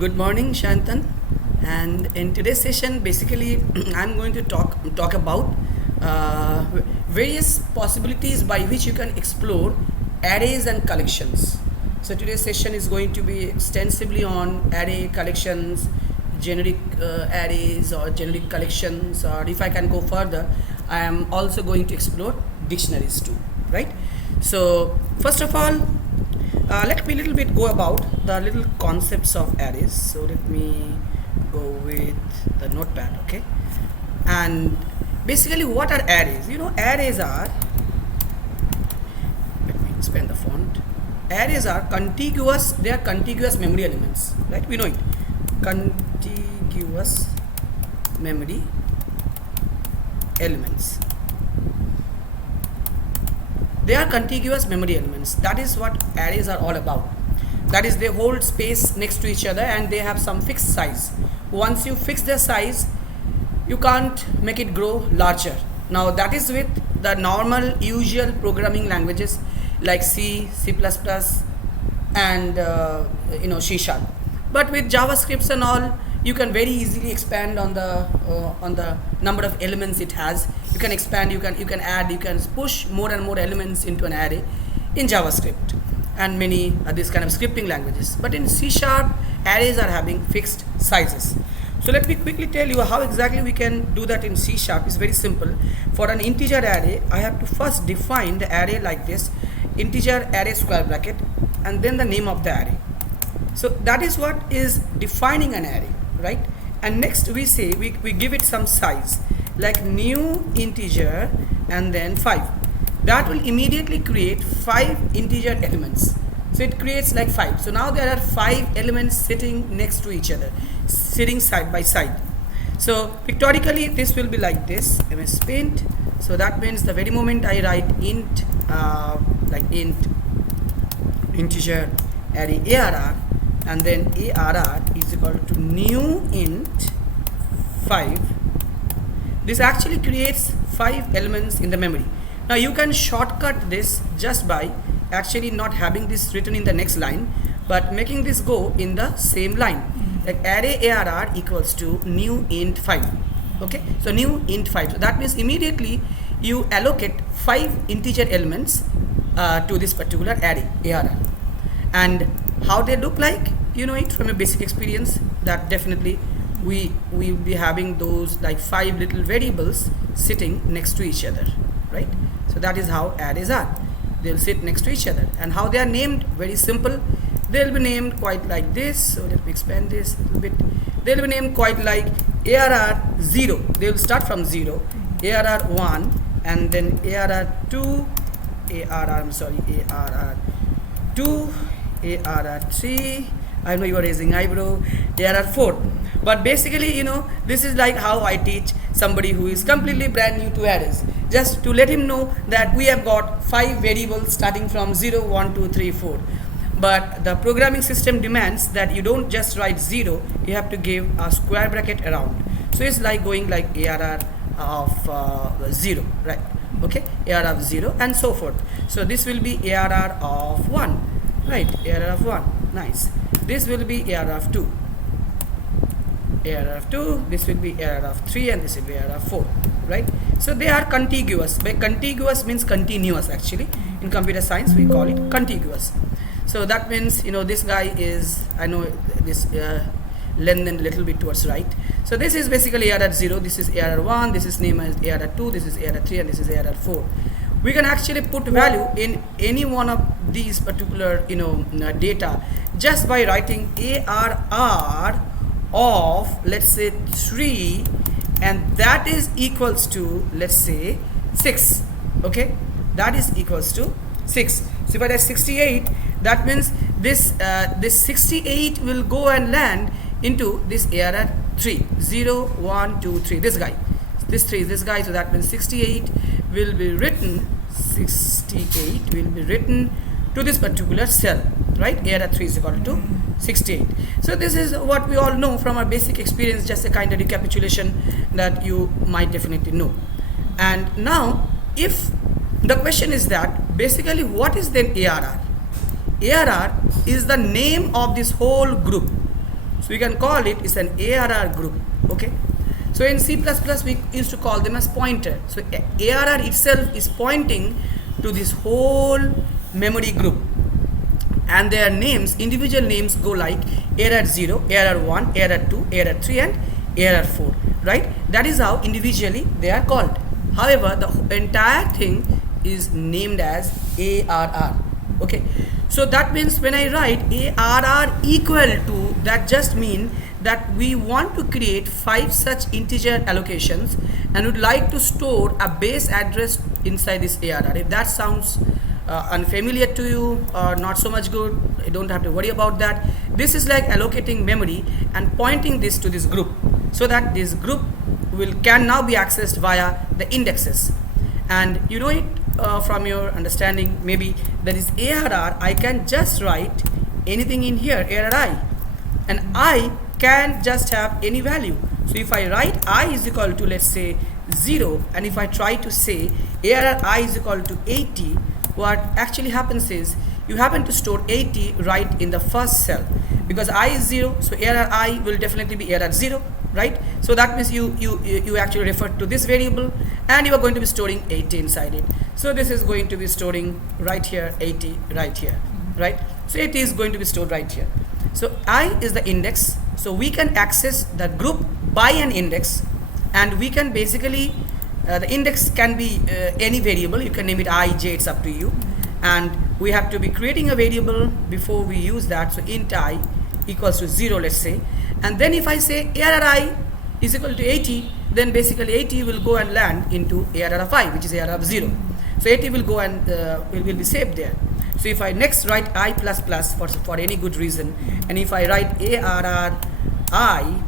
Good morning, Shantan. And in today's session, basically, I'm going to talk about uh, various possibilities by which you can explore arrays and collections. So today's session is going to be extensively on array collections, generic arrays or generic collections, or if I can go further, I am also going to explore dictionaries too, right? So first of all, let me a little bit go about the little concepts of arrays. So let me go with the notepad, okay? And basically, what are arrays? Arrays are, let me expand the font. Arrays are contiguous, they are contiguous memory elements, right? We know it. Contiguous memory elements. They are contiguous memory elements. That is what arrays are all about. That is, they hold space next to each other and they have some fixed size. Once you fix their size, you can't make it grow larger. Now that is with the normal usual programming languages like C, C++, and C#. But with JavaScripts and all, you can very easily expand on the number of elements it has. You can expand, you can add, you can push more and more elements into an array in JavaScript and many these kind of scripting languages. But in C#, arrays are having fixed sizes. So let me quickly tell you how exactly we can do that in C#. It's very simple. For an integer array, I have to first define the array like this: integer array square bracket, and then the name of the array. So that is what is defining an array, right? And next we say we give it some size like new integer and then 5. That will immediately create 5 integer elements. So it creates like 5. So now there are 5 elements sitting next to each other, sitting side by side. So pictorially this will be like this, ms paint. So that means the very moment I write int int integer array arr, and then arr is equal to new int 5, this actually creates 5 elements in the memory. Now you can shortcut this just by actually not having this written in the next line, but making this go in the same line, like array arr equals to new int 5. Okay, so new int 5. So that means immediately you allocate 5 integer elements to this particular array arr. And how they look like, you know it from a basic experience, that definitely we will be having those like 5 little variables sitting next to each other, right? So that is how arrays are. They'll sit next to each other. And how they are named, very simple. They'll be named quite like this. So let me expand this a little bit. They'll be named quite like arr 0. They will start from 0, arr 1, and then arr 2, arr 2, arr 3. I know you are raising eyebrow. Arr 4. But basically, this is like how I teach somebody who is completely brand new to arrays, just to let him know that we have got 5 variables starting from 0, 1, 2, 3, 4. But the programming system demands that you don't just write 0, you have to give a square bracket around. So it's like going like arr of 0, right? Okay, arr of 0 and so forth. So this will be arr of 1, right? Arr of 1, nice. This will be arr of 2. Arr of 2, this will be arr of 3, and this will be arr of 4, right? So they are contiguous. By contiguous means continuous actually. In computer science we call it contiguous. So that means, this guy is, I know this lengthened a little bit towards right. So this is basically arr 0, this is arr 1, this is named as arr 2, this is arr 3, and this is arr 4. We can actually put value in any one of these particular, data just by writing arr of, let's say, 3, and that is equals to, let's say, 6. Okay, that is equals to 6. So if I write 68, that means this 68 will go and land into this arr 3, 0, 1, 2, 3, this guy. This 3 is this guy, so that means 68 will be written to this particular cell, right? Arr 3 is equal to 68. So this is what we all know from our basic experience, just a kind of recapitulation that you might definitely know. And now, if the question is that basically what is then ARR? ARR is the name of this whole group. So we can call it is an ARR group. Okay. So in C++ we used to call them as pointer. So ARR itself is pointing to this whole memory group, and their names, individual names go like ARR 0, ARR 1, ARR 2, ARR 3 and ARR 4, right? That is how individually they are called. However, the entire thing is named as ARR. Okay, so that means when I write ARR equal to, that just mean that we want to create 5 such integer allocations and would like to store a base address inside this ARR. If that sounds unfamiliar to you or not so much good, you don't have to worry about that. This is like allocating memory and pointing this to this group, so that this group can now be accessed via the indexes. And you know it from your understanding, maybe that is ARR, I can just write anything in here, ARR I, and I can just have any value. So if I write I is equal to, let's say 0, and if I try to say ARR I is equal to 80, what actually happens is you happen to store 80 right in the first cell, because I is 0, so ARR I will definitely be ARR 0, right? So that means you actually refer to this variable, and you are going to be storing 80 inside it. So this is going to be storing right here 80 right here, right? So it is going to be stored right here. So I is the index, so we can access the group by an index, and we can basically the index can be any variable. You can name it I, J, it's up to you. And we have to be creating a variable before we use that. So int I equals to 0, let's say. And then if I say ARR I is equal to 80, then basically 80 will go and land into ARR of I, which is ARR of 0. So 80 will go and will be saved there. So if I next write I++ for any good reason, and if I write ARR I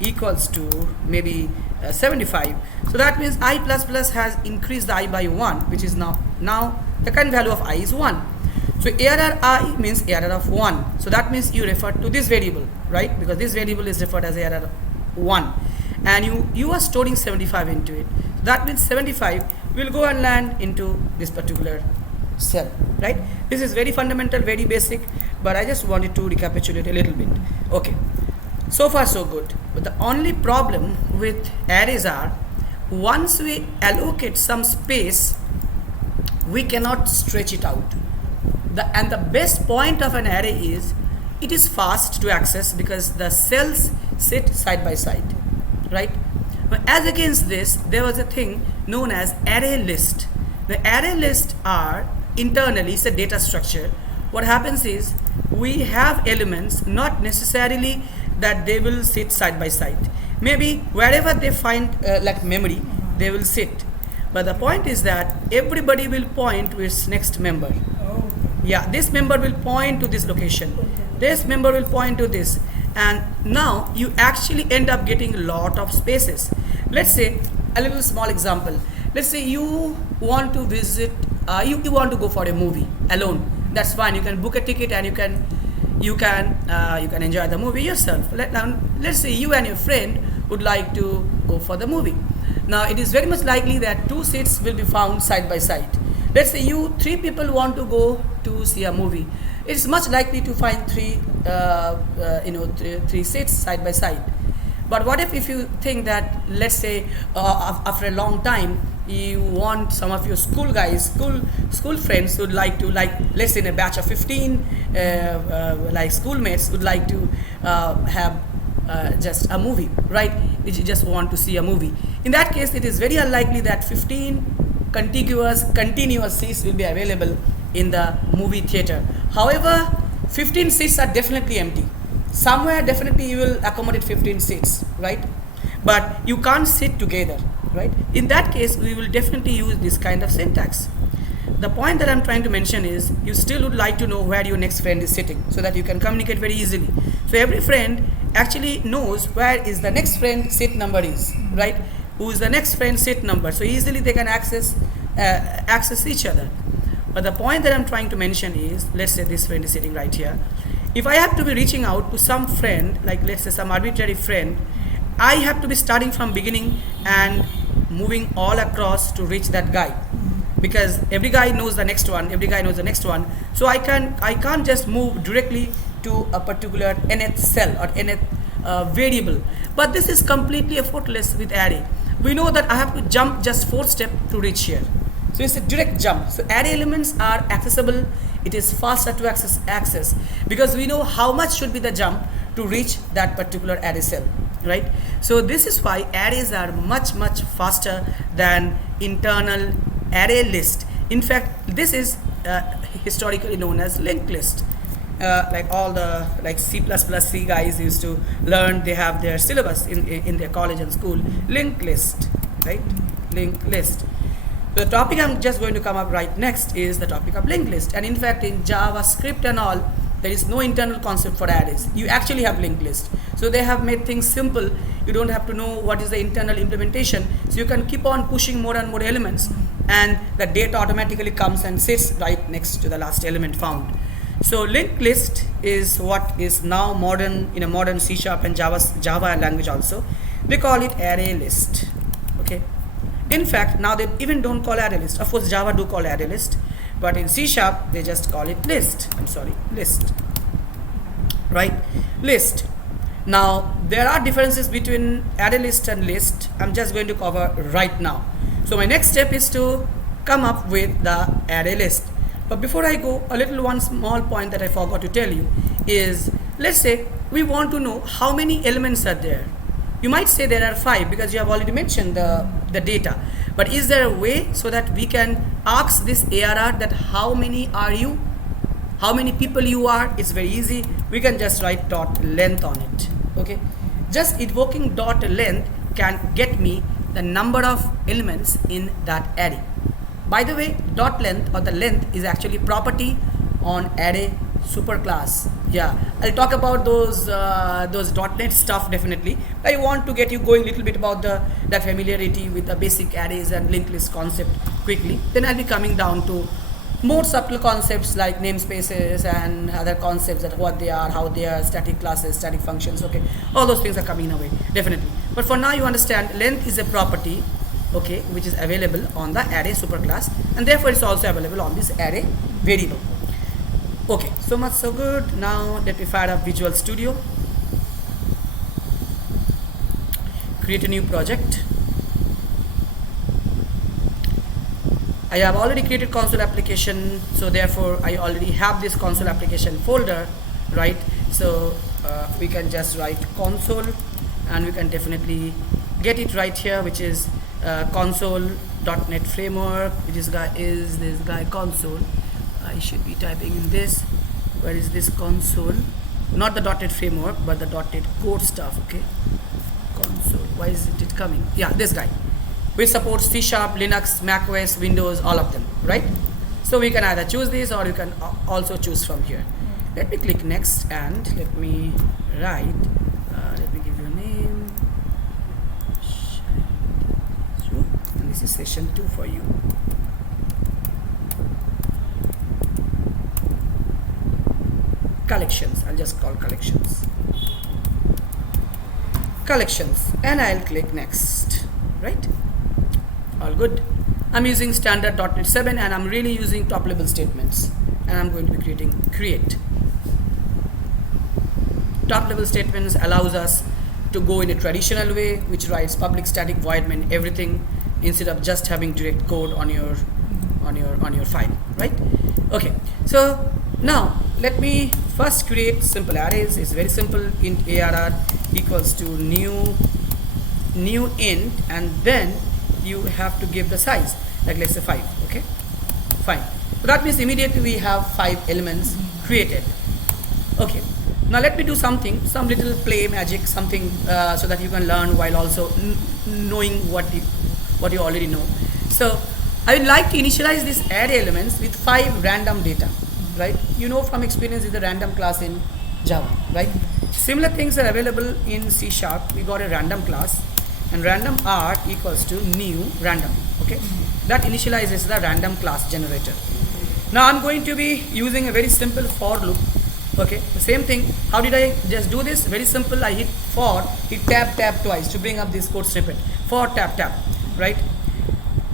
equals to maybe 75, so that means I++ has increased the I by 1, which is now the current value of I is 1. So ARR I means ARR of 1. So that means you refer to this variable, right? Because this variable is referred as ARR 1, and you are storing 75 into it. So that means 75 will go and land into this particular cell, right? This is very fundamental, very basic, but I just wanted to recapitulate a little bit. Okay, so far so good. But the only problem with arrays are, once we allocate some space, we cannot stretch it out. And the best point of an array is it is fast to access because the cells sit side by side, right? But as against this, there was a thing known as array list. The array list are internally, it's a data structure. What happens is we have elements, not necessarily that they will sit side by side. Maybe wherever they find like memory, they will sit. But the point is that everybody will point to its next member. Yeah, this member will point to this location. This member will point to this. And now you actually end up getting a lot of spaces. Let's say a little small example. Let's say you want to visit, you want to go for a movie alone. That's fine. You can book a ticket and you can enjoy the movie yourself. Let's say you and your friend would like to go for the movie. Now it is very much likely that 2 seats will be found side by side. Let's say 3 people want to go to see a movie. It's much likely to find 3 seats side by side. But what if you think that, let's say after a long time, you want some of your school friends would like to, let's say in a batch of 15 like schoolmates would like to have just a movie, right? You just want to see a movie. In that case, it is very unlikely that 15 continuous seats will be available in the movie theater. However, 15 seats are definitely empty. Somewhere definitely you will accommodate 15 seats, right? But you can't sit together, right? In that case, we will definitely use this kind of syntax. The point that I'm trying to mention is you still would like to know where your next friend is sitting so that you can communicate very easily. So every friend actually knows where is the next friend seat number is, right? Who is the next friend seat number, so easily they can access each other. But the point that I'm trying to mention is, let's say this friend is sitting right here. If I have to be reaching out to some friend, like let's say some arbitrary friend, I have to be starting from beginning and moving all across to reach that guy, because every guy knows the next one, so I can't just move directly to a particular nth cell or nth variable. But this is completely effortless with array. We know that I have to jump just 4 steps to reach here. So it's a direct jump. So array elements are accessible. It is faster to access because we know how much should be the jump to reach that particular array cell, right? So this is why arrays are much faster than internal array list. In fact, this is historically known as linked list. Like all the C++ C guys used to learn, they have their syllabus in their college and school, linked list, right? Linked list. The topic I'm just going to come up right next is the topic of linked list. And in fact, in JavaScript and all, there is no internal concept for arrays. You actually have linked list. So they have made things simple. You don't have to know what is the internal implementation. So you can keep on pushing more and more elements, and the data automatically comes and sits right next to the last element found. So linked list is what is now modern in a modern C# and Java language also. They call it array list. Okay. In fact, now they even don't call array list. Of course, Java do call array list, but in C# they just call it list. List. Right? List. Now there are differences between array list and list. I'm just going to cover right now. So my next step is to come up with the array list. But before I go, one small point that I forgot to tell you is, let's say we want to know how many elements are there. You might say there are 5 because you have already mentioned the data. But is there a way so that we can ask this ARR that how many are you? How many people you are? It's very easy. We can just write dot length on it. Okay. Just invoking dot length can get me the number of elements in that array. By the way, dot length or the length is actually property on array superclass. Yeah, I'll talk about those .NET stuff definitely. I want to get you going a little bit about the familiarity with the basic arrays and linked list concept quickly. Then I'll be coming down to more subtle concepts like namespaces and other concepts, that what they are, how they are, static classes, static functions. Okay, all those things are coming away definitely. But for now, you understand length is a property, okay, which is available on the array superclass, and therefore it's also available on this array variable. Okay, so much so good. Now let me fire up Visual Studio, create a new project. I have already created console application, so therefore I already have this console application folder, right? So we can just write console, and we can definitely get it right here, which is console.NET framework. This guy is this guy console. I should be typing in this. Where is this console? Not the .NET framework, but the .NET core stuff. Okay, console. Why isn't it coming? Yeah, this guy. Which supports C#, Linux, macOS, Windows, all of them, right? So we can either choose this, or you can also choose from here. Let me click next, and let me write. Let me give you a name. And this is session 2 for you. Collections. I'll just call collections. Collections, and I'll click next. Right? All good. I'm using standard .NET 7, and I'm really using top level statements, and I'm going to be creating create. Top level statements allows us to go in a traditional way, which writes public static void main everything, instead of just having direct code on your file, right? Okay, so now let me first create simple arrays. It's very simple. Int ARR equals to new int, and then you have to give the size, like let's say 5. Okay, fine. So that means immediately we have 5 elements created. Okay, now let me do some little play magic, something so that you can learn while also knowing what you already know. So I would like to initialize these array elements with 5 random data, right? You know from experience is the random class in Java, right? Similar things are available in C#. We got a random class, and random r equals to new random. Okay, that initializes the random class generator. Now I'm going to be using a very simple for loop. Okay, the same thing. How did I just do this? Very simple. I hit for, hit tab twice to bring up this code snippet. For tab, right?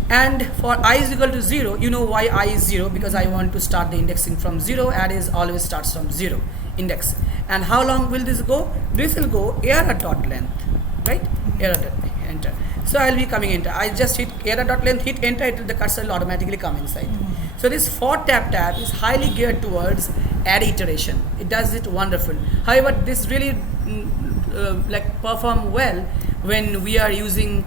And for I is equal to 0, you know why I is 0, because I want to start the indexing from 0. Arrays always starts from 0. index. And how long will this go? This will go error.length, right? Error, enter. So I'll be coming enter. I just hit error.length, hit enter, the cursor will automatically come inside. So this for tab is highly geared towards array iteration. It does it wonderful. However, this really like perform well when we are using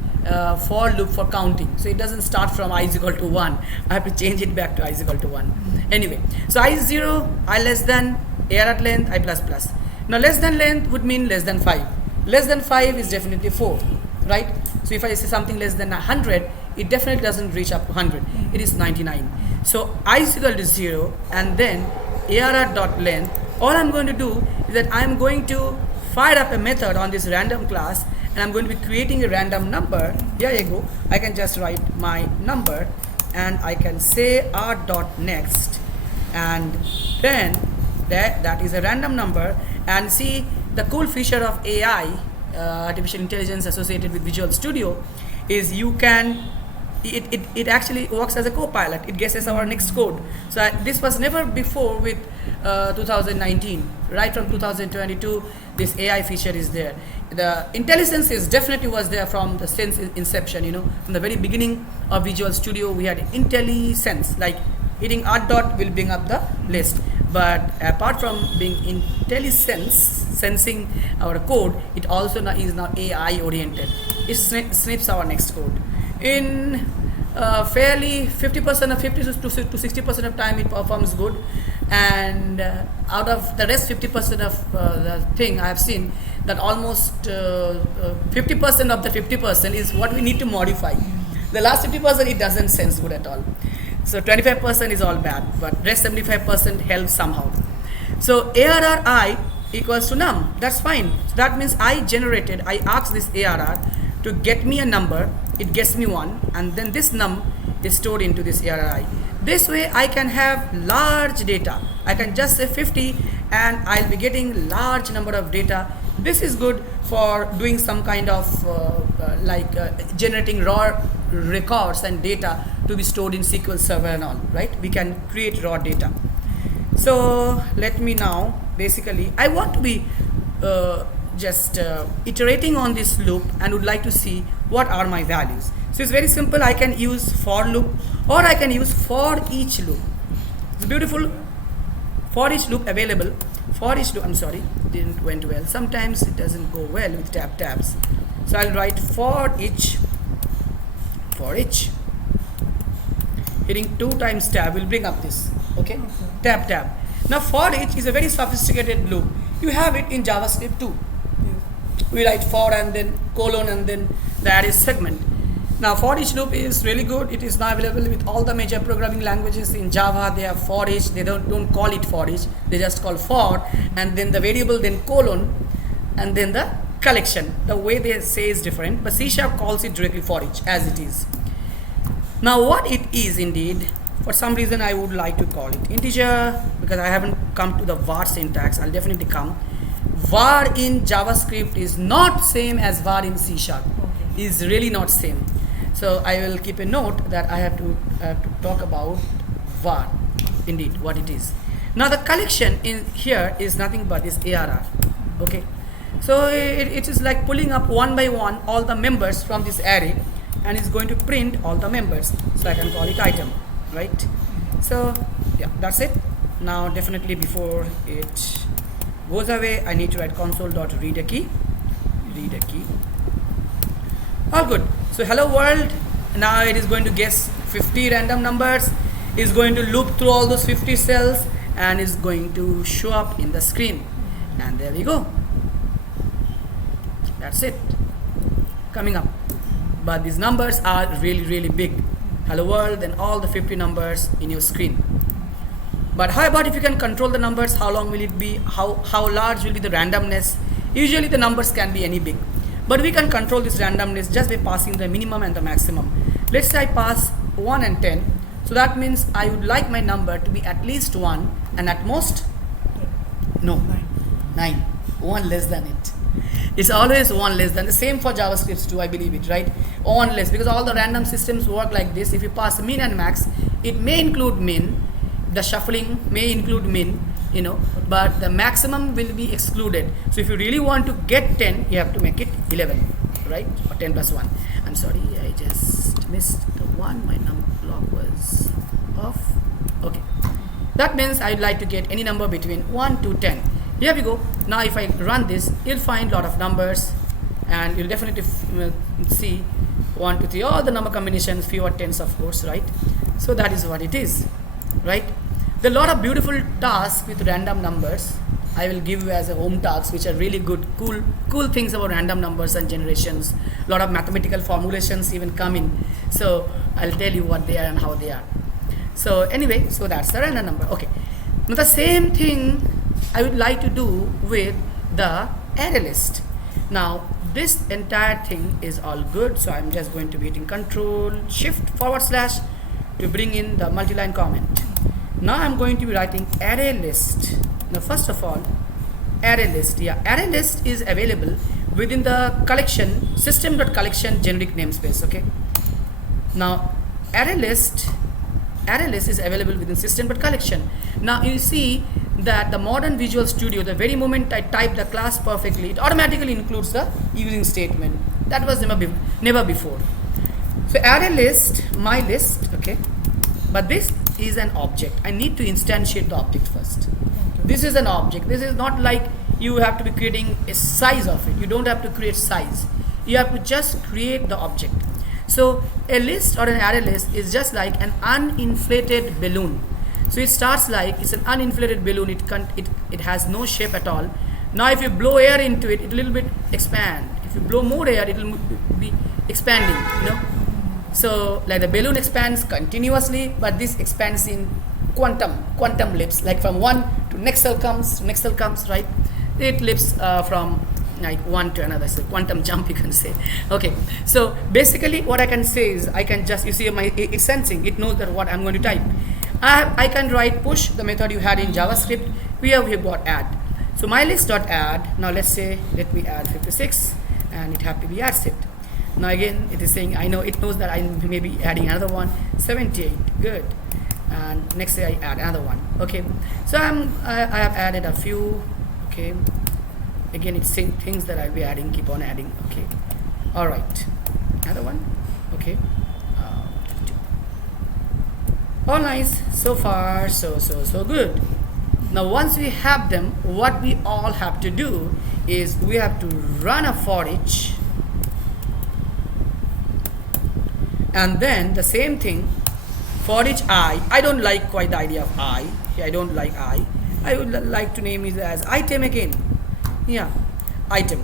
for loop for counting. So it doesn't start from I is equal to 1. I have to change it back to I is equal to 1. Anyway, so I is 0, I less than, error length, I plus plus. Now less than length would mean less than 5. Less than 5 is definitely 4, right? So if I say something less than 100, it definitely doesn't reach up to 100. It is 99. So I is equal to 0 and then error.length. All I'm going to do is that I'm going to fire up a method on this random class and I'm going to be creating a random number. Here you go. I can just write my number and I can say r.next and then that is a random number. And see, the cool feature of AI, artificial intelligence associated with Visual Studio, is you can it actually works as a co-pilot. It guesses our next code. So this was never before with 2019. Right from 2022, this AI feature is there. The IntelliSense is definitely was there from the sense inception. You know, from the very beginning of Visual Studio, we had IntelliSense, like hitting art dot will bring up the list. But apart from being IntelliSense, sensing our code, it also is now AI oriented. It snips our next code. In fairly 50% of 50 to 60% of time it performs good, and out of the rest 50% of the thing I have seen that almost 50% of the 50% is what we need to modify. The last 50% it doesn't sense good at all. So 25% is all bad, but rest 75% helps somehow. So ARR I equals to num. That's fine. So that means I asked this ARR to get me a number. It gets me 1, and then this num is stored into this ARR I. This way I can have large data. I can just say 50 and I'll be getting large number of data. This is good for doing some kind of generating raw records and data to be stored in SQL Server and all, right? We can create raw data. So let me now, basically, I want to be just iterating on this loop and would like to see what are my values. So it's very simple. I can use for loop or I can use for each loop. It's beautiful for each loop available. For each loop, I'm sorry, didn't went well. Sometimes it doesn't go well with tabs. So I'll write for each. Hitting 2 times tab will bring up this. Okay, tab. Now for each is a very sophisticated loop. You have it in JavaScript too. We write for and then colon and then the array segment. Now for each loop is really good. It is now available with all the major programming languages. In Java they have for each. They don't call it for each. They just call for and then the variable, then colon and then the collection. The way they say is different, but C# calls it directly for each as it is. Now what it is indeed, for some reason I would like to call it integer because I haven't come to the var syntax. I'll definitely come. Var in JavaScript is not same as var in C#. Is really not same. So I will keep a note that I have to talk about var, indeed what it is. Now the collection in here is nothing but this ARR. Okay, so it is like pulling up one by one all the members from this array and it's going to print all the members. So I can call it item, right? So yeah, that's it. Now definitely before it goes away, I need to write console.read a key. All good. So hello world. Now it is going to guess 50 random numbers. It's going to loop through all those 50 cells and is going to show up in the screen. And there we go. That's it. Coming up. But these numbers are really big. Hello world, then all the 50 numbers in your screen. But how about if you can control the numbers? How long will it be? How large will be the randomness? Usually the numbers can be any big. But we can control this randomness just by passing the minimum and the maximum. Let's say I pass 1 and 10. So that means I would like my number to be at least 1 and at most 9. 1 less than it. It's always 1 less than. The same for JavaScript too, I believe it, right? 1 less, because all the random systems work like this. If you pass min and max, it may include min. The shuffling may include min, you know, but the maximum will be excluded. So if you really want to get 10, you have to make it 11, right? Or 10 plus 1. I'm sorry, I just missed the 1. My block was off. Okay. That means I'd like to get any number between 1 to 10. Here we go. Now if I run this, you'll find a lot of numbers, and you'll definitely see 1, 2, 3, all the number combinations, fewer tens, of course, right? So that is what it is, right? There are a lot of beautiful tasks with random numbers. I will give you as a home tasks, which are really good, cool things about random numbers and generations. A lot of mathematical formulations even come in. So I'll tell you what they are and how they are. So anyway, so that's the random number. Okay. Now the same thing I would like to do with the array list. Now this entire thing is all good. So I'm just going to be hitting Control Shift / to bring in the multi-line comment. Now I'm going to be writing array list. Now first of all, array list. Yeah, array list is available within the collection system.collection generic namespace. Okay. Now array list is available within system.collection. Now you see that the modern Visual Studio, the very moment I type the class perfectly, it automatically includes the using statement. That was never before. So array list, my list, okay, but this is an object. I need to instantiate the object first. This is an object. This is not like you have to be creating a size of it. You don't have to create size. You have to just create the object. So a list or an array list is just like an uninflated balloon. So it starts like it's an uninflated balloon. It has no shape at all. Now if you blow air into it, it will little bit expand. If you blow more air, it will be expanding, you know. So like the balloon expands continuously, but this expands in quantum leaps, like from 1 to next cell comes, right? It leaps from like one to another, so quantum jump you can say. Okay, so basically what I can say is I can just, you see it's sensing, it knows that what I'm going to type. I can write push, the method you had in JavaScript. We have got add. So my list.add. Now let's say let me add 56, and it have to be add set. Now again it is saying I know, it knows that I may be adding another one. 78, good. And next day I add another one. Okay, so I have added a few. Okay, again it's saying things that I'll be adding, keep on adding. Okay, all right, another one. Okay, all nice so far, so good. Now once we have them, what we all have to do is we have to run a for each, and then the same thing for each I don't like quite the idea of I don't like I would like to name it as item again. Yeah, item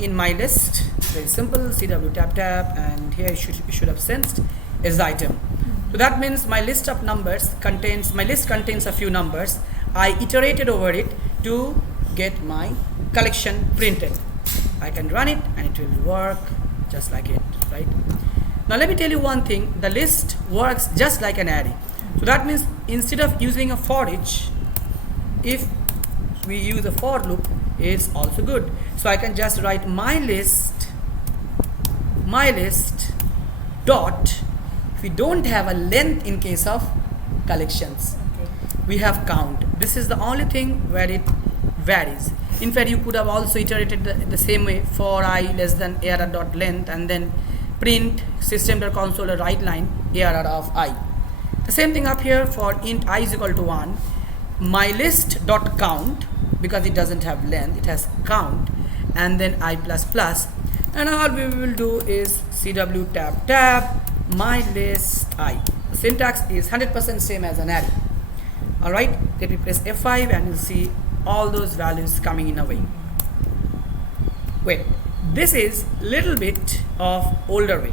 in my list, very simple, CW tap, and here you should have sensed is the item. So that means my list of numbers contains a few numbers. I iterated over it to get my collection printed. I can run it and it will work just like it, right? Now let me tell you one thing, the list works just like an array. So that means instead of using a for each, if we use a for loop, it's also good. So I can just write my list dot, we don't have a length in case of collections. Okay. We have count. This is the only thing where it varies. In fact, you could have also iterated the same way, for I less than arr dot length, and then print system.console write line arr of I. The same thing up here for int I is equal to 1. My list dot count, because it doesn't have length, it has count, and then I plus plus, and all we will do is CW tab my list I. The syntax is 100% same as an array. Alright, let me press F5 and you'll see all those values coming in a way. Wait, this is little bit of older way.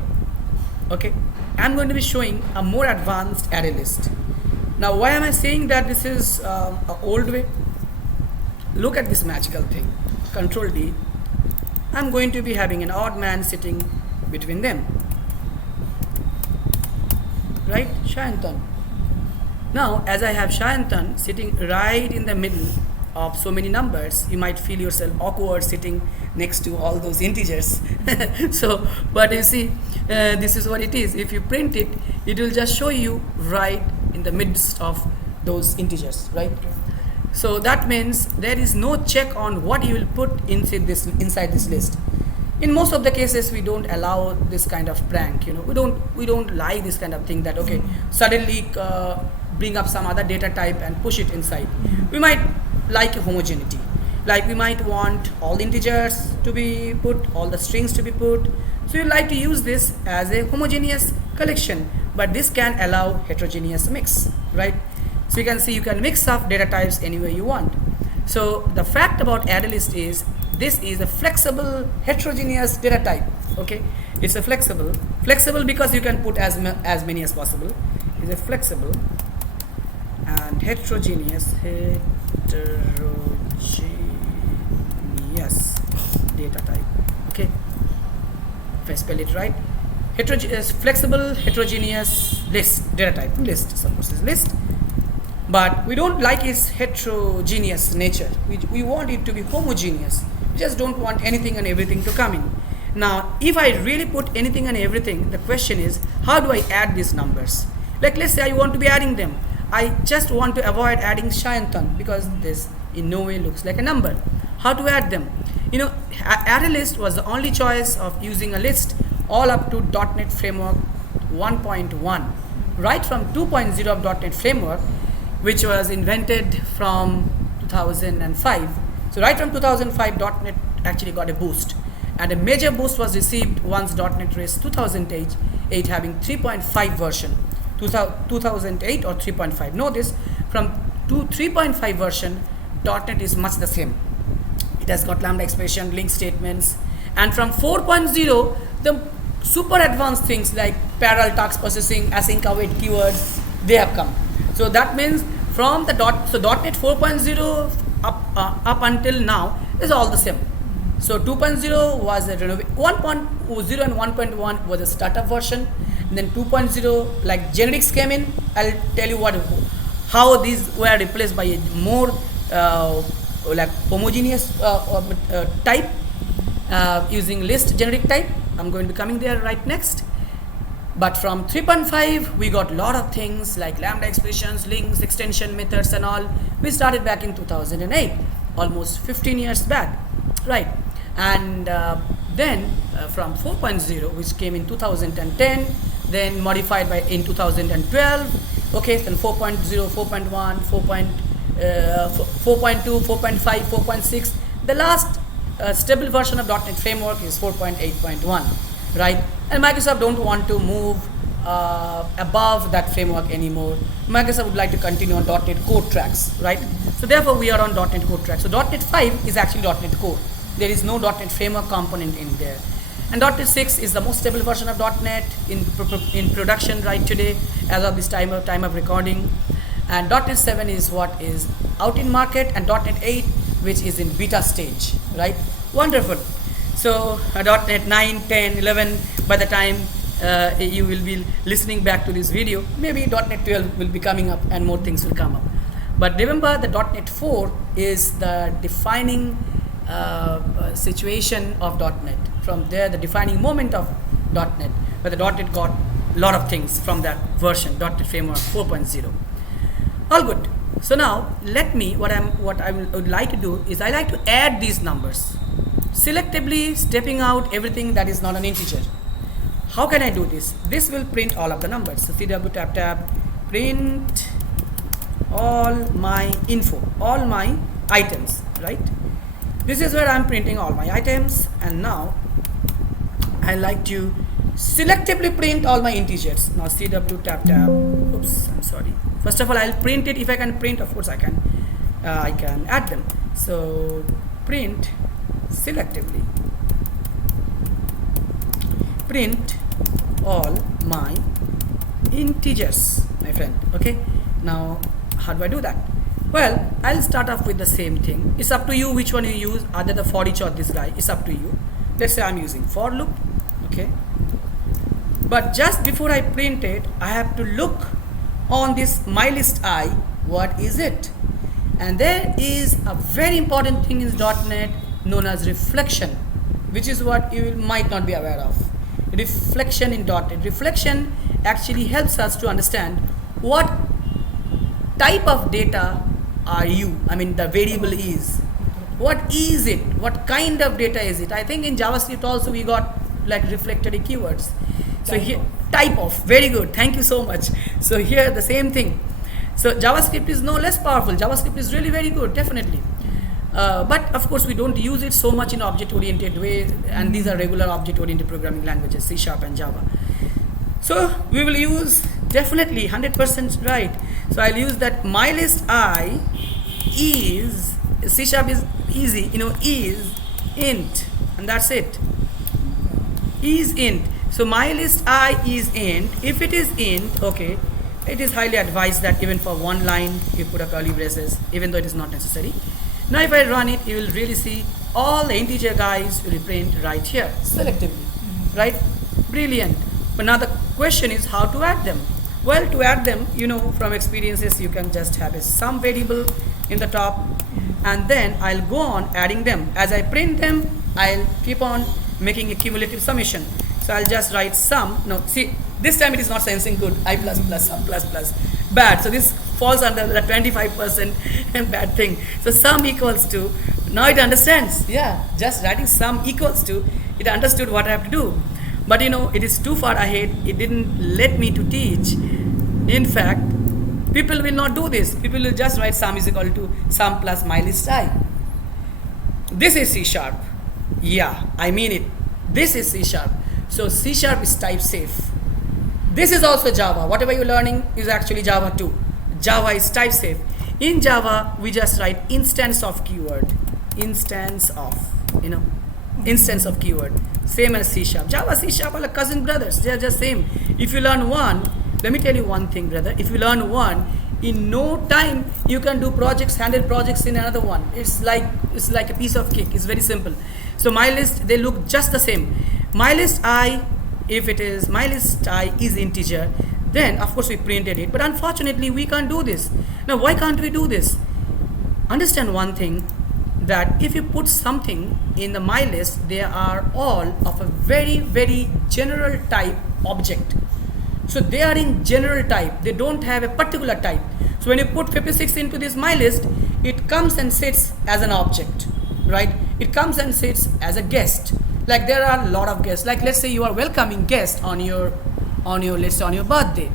Okay, I'm going to be showing a more advanced array list. Now why am I saying that this is an old way? Look at this magical thing. Control D. I'm going to be having an odd man sitting between them. Right, Shayantan. Now as I have Shayantan sitting right in the middle of so many numbers, you might feel yourself awkward sitting next to all those integers. So, but you see, this is what it is. If you print it, it will just show you right in the midst of those integers, right? So that means there is no check on what you will put inside this list. In most of the cases, we don't allow this kind of prank. We don't like this kind of thing that okay, suddenly bring up some other data type and push it inside. We might like homogeneity. Like we might want all the integers to be put, all the strings to be put. So you like to use this as a homogeneous collection, but this can allow heterogeneous mix, right? So you can see you can mix up data types any way you want. So the fact about add list is this is a flexible heterogeneous data type. Okay, it's a flexible because you can put as many as possible. It's a flexible and heterogeneous data type. Okay, if I spell it right, flexible heterogeneous list data type. List, suppose is list, but we don't like its heterogeneous nature. We want it to be homogeneous. We just don't want anything and everything to come in. Now if I really put anything and everything, the question is how do I add these numbers? Like let's say I want to be adding them. I just want to avoid adding Shayantan because this in no way looks like a number. How to add them? Add a list was the only choice of using a list all up to .NET Framework 1.1, right from 2.0 of .NET Framework, which was invented from 2005. So right from 2005, .NET actually got a boost, and a major boost was received once .NET Release 2008 having 3.5 version. 2008 or 3.5. Know this, from 3.5 version, .NET is much the same. It has got lambda expression, link statements, and from 4.0, the super advanced things like parallel task processing, async await keywords, they have come. So that means from the .NET 4.0 up until now is all the same. So 2.0 was a 1.0 and 1.1 was a startup version. And then 2.0, like generics came in. I'll tell you how these were replaced by a more like homogeneous type using list generic type. I'm going to be coming there right next. But from 3.5 we got a lot of things like lambda expressions, links, extension methods and all. We started back in 2008, almost 15 years back, right? And then from 4.0, which came in 2010, then modified in 2012. Okay, then 4.0, 4.1, 4.2, 4.5, 4.6. The last stable version of .NET Framework is 4.8.1, right? And Microsoft don't want to move above that framework anymore. Microsoft would like to continue on .NET Core tracks, right? So therefore we are on .NET Core tracks. So .NET 5 is actually .NET Core. There is no .NET Framework component in there. And .NET 6 is the most stable version of .NET in production right today as of this time of recording. And .NET 7 is what is out in market, and .NET 8 which is in beta stage, right? Wonderful. So .NET 9, 10, 11, by the time you will be listening back to this video, maybe .NET 12 will be coming up and more things will come up. But remember the .NET 4 is the defining situation of .NET. From there, the defining moment of .NET, where the .NET got a lot of things from that version, .NET Framework 4.0. All good. So now, what I would like to do is I like to add these numbers, selectively stepping out everything that is not an integer. How can I do this? This will print all of the numbers. So CW tab, print all my info, all my items, right? This is where I'm printing all my items, and now I like to selectively print all my integers. Now CW tab, oops, I'm sorry. First of all, I'll print it. If I can print, of course I can add them. So print selectively, print all my integers, my friend. Okay, now how do I do that? Well, I'll start off with the same thing. It's up to you which one you use, either the for each or this guy. It's up to you. Let's say I'm using for loop. Okay, but just before I print it, I have to look on this my list I, what is it? And there is a very important thing in .NET known as reflection, which is what you might not be aware of. Reflection in .NET. Reflection actually helps us to understand what type of data are you? I mean, the variable is. What is it? What kind of data is it? I think in JavaScript also we got like reflected keywords. So here, type of, very good, thank you so much. So here the same thing. So JavaScript is no less powerful. JavaScript is really very good, definitely. But of course we don't use it so much in object-oriented way, and these are regular object-oriented programming languages, C# and Java. So we will use definitely 100% right. So I'll use that my list I is, C# is easy, is int, and that's it. Is int. So my list I is int. If it is int, okay, it is highly advised that even for one line you put a curly braces, even though it is not necessary. Now if I run it, you will really see all the integer guys will print right here selectively, right? Brilliant. But now the question is how to add them. Well, to add them, from experiences, you can just have a sum variable in the top, and then I'll go on adding them. As I print them, I'll keep on making a cumulative summation. So I'll just write sum. No, see, this time it is not sensing good. I plus plus sum plus plus. Bad. So this falls under the 25% bad thing. So sum equals to, now it understands. Yeah, just writing sum equals to, it understood what I have to do. But it is too far ahead. It didn't let me to teach. In fact, people will not do this. People will just write sum is equal to sum plus my list I. This is C#. Yeah, I mean it. This is C#. So C# is type safe. This is also Java. Whatever you're learning is actually Java too. Java is type safe. In Java, we just write instance of keyword. Instance of keyword. Same as C#. Java, C# are like cousin brothers. They are just same. If you learn one, let me tell you one thing, brother. If you learn one, in no time you can do projects, handle projects in another one. It's like a piece of cake. It's very simple. So my list, they look just the same. My list I, if it is my list I is integer, then of course we printed it. But unfortunately we can't do this. Now why can't we do this? Understand one thing, that if you put something in the my list, they are all of a very, very general type object. So they are in general type. They don't have a particular type. So when you put 56 into this my list, it comes and sits as an object, right? It comes and sits as a guest. Like there are a lot of guests. Like let's say you are welcoming guests on your list on your birthday.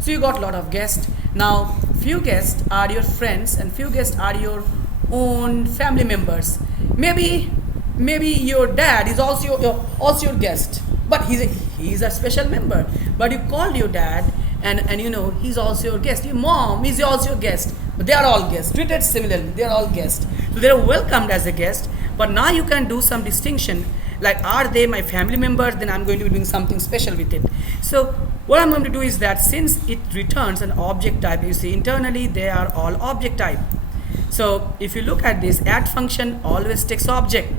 So you got a lot of guests. Now few guests are your friends and few guests are your own family members. Maybe your dad is also your guest, but he's a special member. But you called your dad and he's also your guest. Your mom is also your guest. But they are all guests, treated similarly. They are all guests. So they are welcomed as a guest. But now you can do some distinction. Like, are they my family members? Then I'm going to be doing something special with it. So what I'm going to do is that since it returns an object type, you see internally they are all object type. So if you look at this, add function always takes object.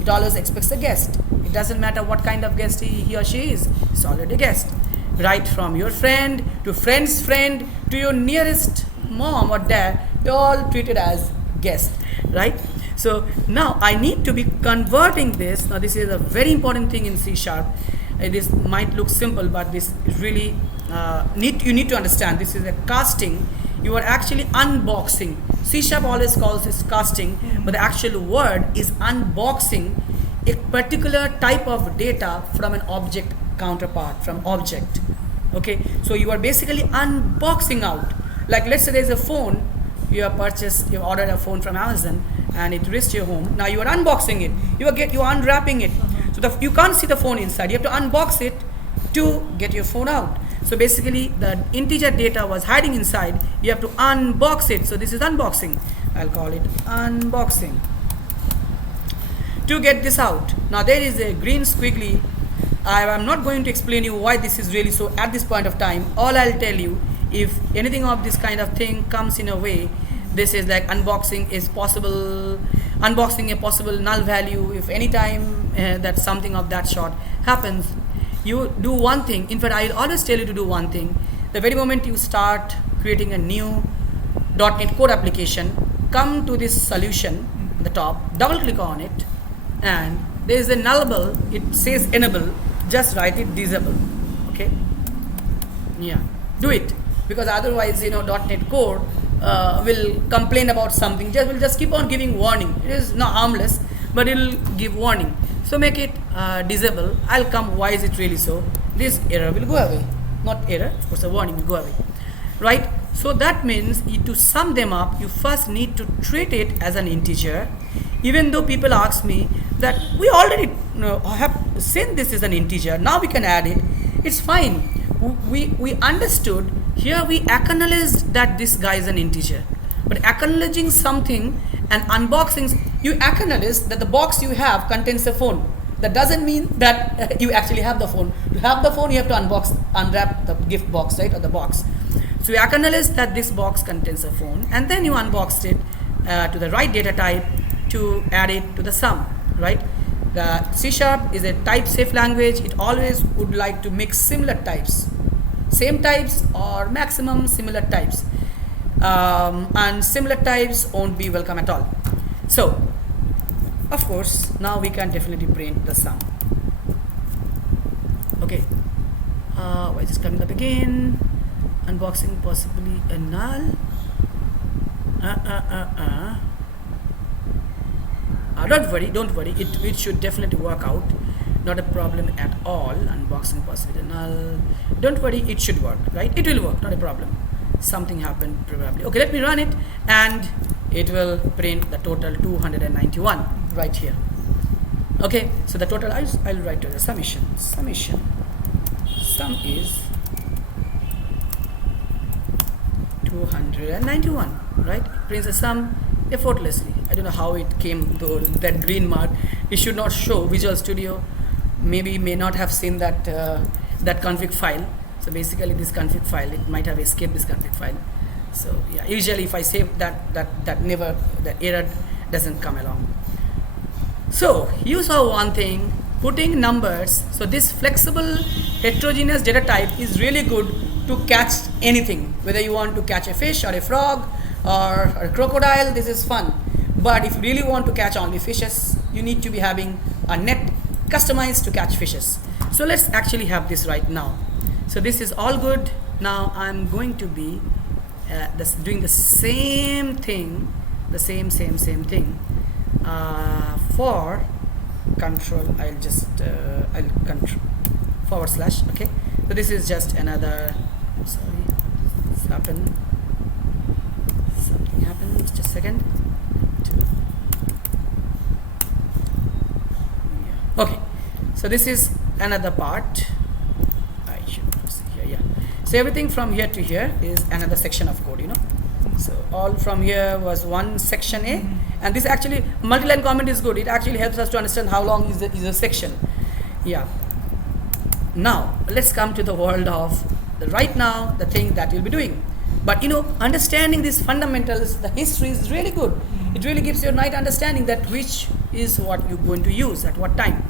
It always expects a guest. It doesn't matter what kind of guest he or she is. It's already a guest. Right from your friend to friend's friend to your nearest mom or dad, they're all treated as guests, right? So now I need to be converting this. Now this is a very important thing in C#. This might look simple, but this is really you need to understand. This is a casting. You are actually unboxing. C# always calls this casting, but the actual word is unboxing a particular type of data from an object counterpart, from object. Okay, so you are basically unboxing out. Like let's say there's a phone you have purchased, you ordered a phone from Amazon and it reached your home. Now you are unboxing it. You are unwrapping it. So you can't see the phone inside. You have to unbox it to get your phone out. So basically the integer data was hiding inside. You have to unbox it. So this is unboxing. I'll call it unboxing. To get this out. Now there is a green squiggly. I am not going to explain you why this is really so at this point of time. All I'll tell you, if anything of this kind of thing comes in a way, this is like unboxing is possible, unboxing a possible null value. If any time that something of that sort happens, you do one thing. In fact, I'll always tell you to do one thing. The very moment you start creating a new .NET Core application, come to this solution at the top, double click on it, and there is a nullable, it says enable, just write it disable. Okay, yeah, do it, because otherwise .NET Core will complain about something, will just keep on giving warning. It is not harmless, but it will give warning. So make it disable. I'll come, why is it really so? This error will go away. Not error, of course, a warning will go away. Right? So that means to sum them up, you first need to treat it as an integer. Even though people ask me that we already have seen this is an integer, now we can add it. It's fine. We understood. Here we acknowledged that this guy is an integer. But acknowledging something and unboxing, you acknowledge that the box you have contains a phone. That doesn't mean that you actually have the phone. To have the phone, you have to unwrap the gift box, right, or the box. So you acknowledge that this box contains a phone, and then you unboxed it to the right data type to add it to the sum, right? The C# is a type-safe language. It always would like to mix similar types, same types or maximum similar types, and similar types won't be welcome at all. So, of course, now we can definitely print the sum. Okay, why is this coming up again? Unboxing possibly a null. Don't worry, it should definitely work out, not a problem at all. Unboxing possibly a null, don't worry, it should work, right? It will work, not a problem. Something happened probably. Okay, let me run it, and it will print the total 291 right here. Okay, so the total, I'll write to the summation. Sum is 291, right? Prints the sum effortlessly. I don't know how it came, though, that green mark. It should not show. Visual Studio may not have seen that that config file. So basically this config file, it might have escaped this config file. So yeah, usually if I save that never, the error doesn't come along. So you saw one thing, putting numbers. So this flexible heterogeneous data type is really good to catch anything, whether you want to catch a fish or a frog or a crocodile. This is fun. But if you really want to catch only fishes, you need to be having a net customized to catch fishes. So let's actually have this right now. So this is all good. Now I'm going to be doing the same thing, the same thing for control. I'll just I'll control / okay. So this is just another, sorry, something happened, just a second. Yeah. Okay, so this is another part. I should see here, yeah. So everything from here to here is another section of code, So all from here was one section A, and this actually multi-line comment is good. It actually helps us to understand how long is a section. Yeah. Now let's come to the world of right now, the thing that you'll be doing. But understanding these fundamentals, the history is really good. It really gives you a nice understanding that which is what you're going to use at what time.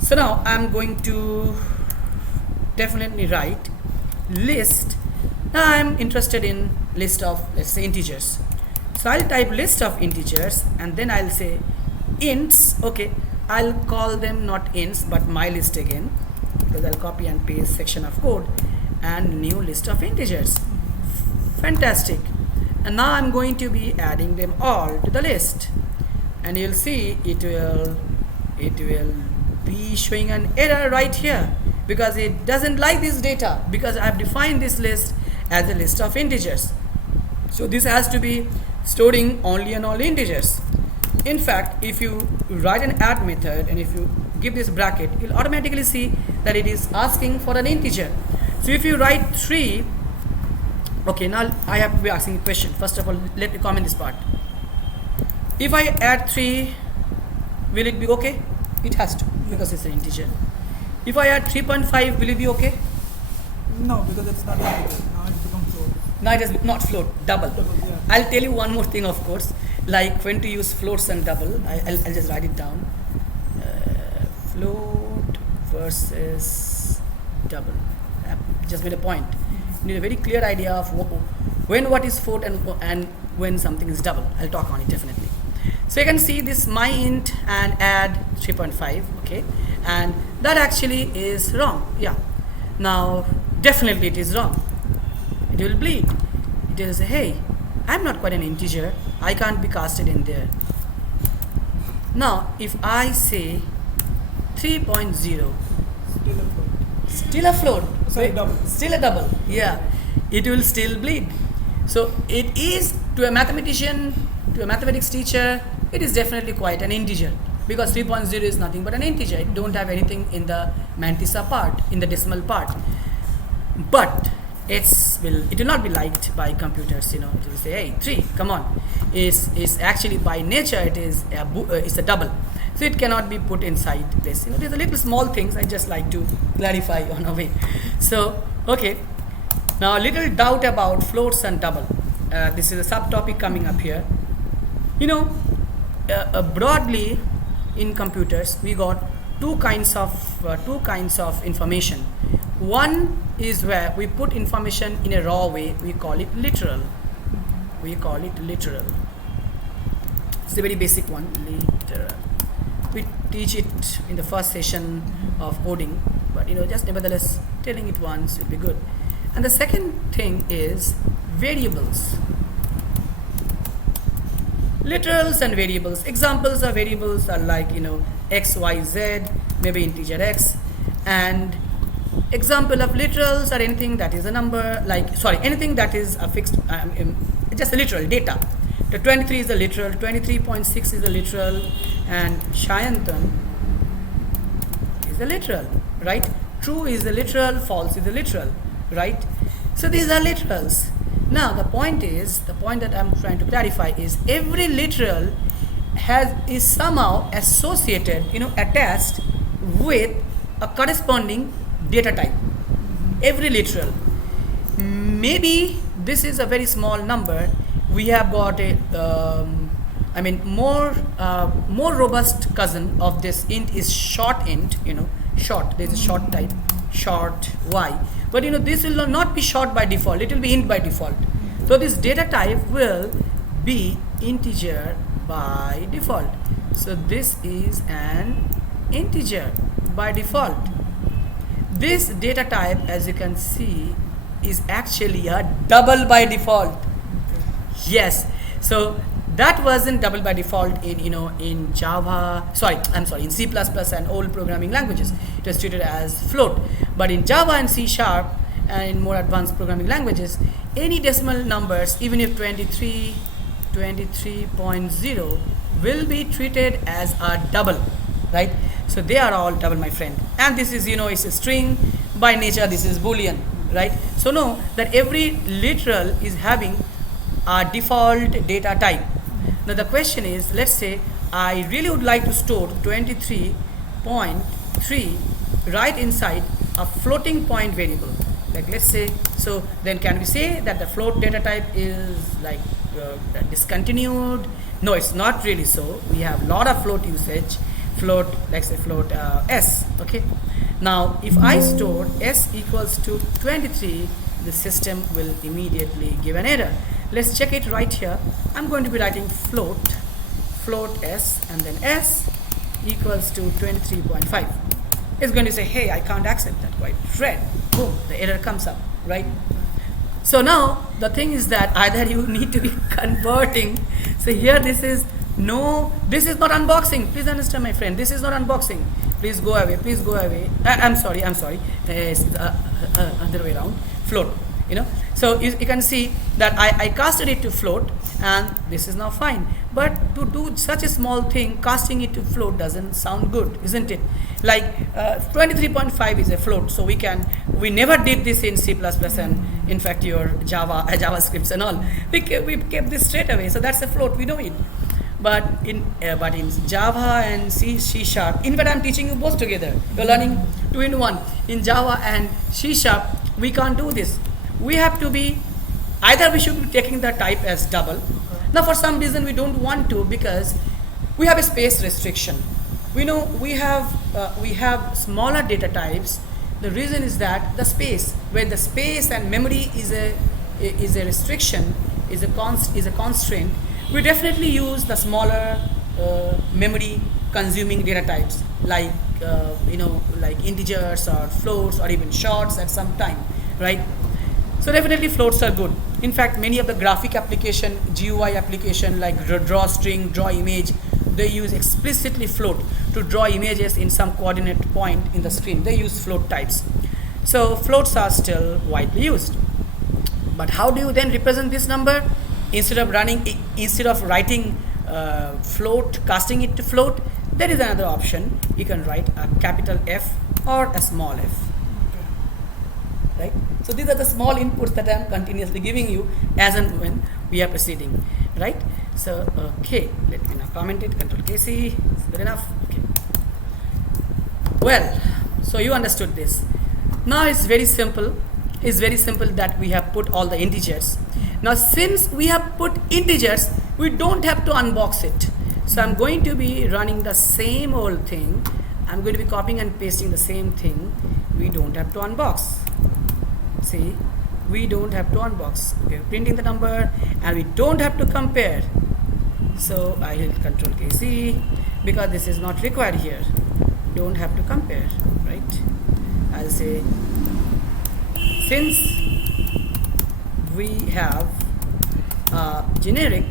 So now I'm going to definitely write list. Now I'm interested in list of, let's say, integers. So I'll type list of integers, and then I'll say ints. Okay, I'll call them not ints but my list again, because I'll copy and paste section of code and new list of integers. Fantastic. And now I'm going to be adding them all to the list, and you'll see it will be showing an error right here because it doesn't like this data, because I've defined this list as a list of integers. So this has to be storing only and all integers. In fact, if you write an add method and if you give this bracket, you'll automatically see that it is asking for an integer. So if you write 3, okay, now I have to be asking a question. First of all, let me comment this part. If I add 3, will it be okay? It has to, because it's an integer. If I add 3.5, will it be okay? No, because it's not integer. Now it becomes float. Now it has not float, double. Yeah. I'll tell you one more thing, of course, like when to use floats and double. I'll just write it down. Float versus double. I just made a point. You need a very clear idea of when what is float and when something is double. I'll talk on it definitely. So you can see this my int and add 3.5, okay, and that actually is wrong. Yeah, now definitely it is wrong. It will bleed. It will say, hey, I'm not quite an integer. I can't be casted in there. Now, if I say 3.0, Still a float. still a float. Sorry, double. Still a double. Yeah, it will still bleed. So it is, to a mathematician, to a mathematics teacher, it is definitely quite an integer, because 3.0 is nothing but an integer. It don't have anything in the mantissa part, in the decimal part. But it will not be liked by computers. It will say, hey, 3, come on. Is actually by nature it is it's a double, so it cannot be put inside this. There's a little small things I just like to clarify on a way. So okay, now a little doubt about floats and double. This is a subtopic coming up here. Broadly in computers we got two kinds of information. One is where we put information in a raw way. We call it literal. It's a very basic one, literal. We teach it in the first session of coding, but just nevertheless telling it once will be good. And the second thing is variables. Literals and variables. Examples of variables are like x, y, z, maybe integer x. And example of literals are anything that is a number, anything that is a fixed, just a literal data. The 23 is a literal, 23.6 is a literal, and Shayantan is a literal, right? True is a literal, false is a literal, right? So these are literals. Now the point that I'm trying to clarify is every literal is somehow associated, attached with a corresponding data type. Every literal. Maybe this is a very small number. We have got a more robust cousin of this int is short int. Short. There's a short type, short y. But this will not be short by default. It will be int by default. So this data type will be integer by default. So this is an integer by default. This data type, as you can see, is actually a double by default. Yes. So that wasn't double by default in Java. In C++ and old programming languages. It was treated as float. But in Java and C# and in more advanced programming languages, any decimal numbers, even if 23.0, will be treated as a double, right? So they are all double, my friend. And this is, it's a string. By nature, this is Boolean, right? So know that every literal is having a default data type. Now the question is, let's say I really would like to store 23.3 right inside a floating point variable. Like let's say, so then can we say that the float data type is discontinued? No, it's not really so. We have a lot of float usage. Float, let's say float s. Okay. Now if I store s equals to 23, the system will immediately give an error. Let's check it right here. I'm going to be writing float s, and then s equals to 23.5. It's going to say, hey, I can't accept that, quite red. Boom, the error comes up, right? So now the thing is that either you need to be converting. So here this is not unboxing. Please understand, my friend, this is not unboxing. Please go away. I'm sorry. It's other way around. Float. So you can see that I casted it to float, and this is now fine. But to do such a small thing, casting it to float doesn't sound good, isn't it? Like 23.5 is a float, so we never did this in C++ and in fact your JavaScripts and all. We kept this straight away, so that's a float. We know it. But in Java and C#, in fact I'm teaching you both together. You're learning 2 in 1. In Java and C#, we can't do this. We have to be, either we should be taking the type as double. Now for some reason we don't want to, because we have a space restriction. We know we have smaller data types. The reason is that the space, where the space and memory is a restriction, is a constraint. We definitely use the smaller memory consuming data types, like integers or floats or even shorts at some time, right? So definitely floats are good. In fact, many of the graphic application, GUI application like draw string, draw image, they use explicitly float to draw images in some coordinate point in the screen. They use float types. So floats are still widely used. But how do you then represent this number? Instead of writing float, casting it to float, there is another option. You can write a capital F or a small f. Right? So these are the small inputs that I am continuously giving you as and when we are proceeding. Right? So okay, let me now comment it. Control KC. Is good enough? Okay. Well, so you understood this. Now it's very simple. It's very simple that we have put all the integers. Now since we have put integers, we don't have to unbox it. So I'm going to be running the same old thing. I'm going to be copying and pasting the same thing. We don't have to unbox. See, we don't have to unbox. Okay, printing the number, and we don't have to compare. So I will control KC because this is not required here. Don't have to compare, right? I'll say since we have a generic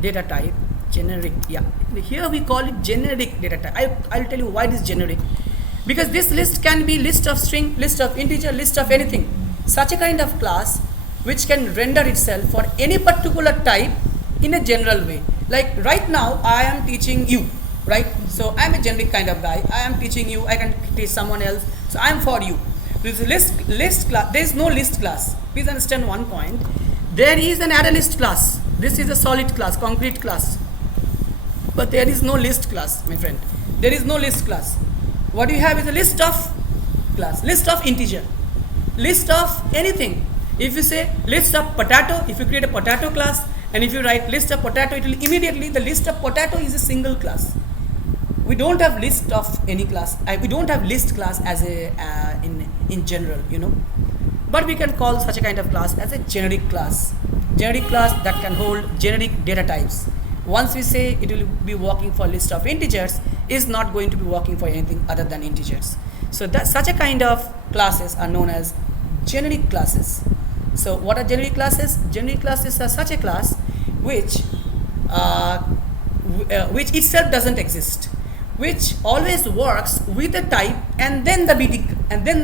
data type, here we call it generic data type. I'll tell you why it is generic. Because this list can be list of string, list of integer, list of anything. Such a kind of class which can render itself for any particular type in a general way. Like right now I am teaching you, right? So I am a generic kind of guy. I am teaching you, I can teach someone else. So I am for you. This list class, there is no list class. Please understand one point. There is an array list class. This is a solid class, concrete class. But there is no list class, my friend. There is no list class. What you have is a list of class, list of integer, list of anything. If you say list of potato, if you create a potato class, and if you write list of potato, it will immediately, the list of potato is a single class. We don't have list of any class. We don't have list class as a in general, you know. But we can call such a kind of class as a generic class. Generic class that can hold generic data types. Once we say it will be working for list of integers, is not going to be working for anything other than integers. So that such a kind of classes are known as generic classes. So what are generic classes? Generic classes are such a class which itself doesn't exist, which always works with a type and then the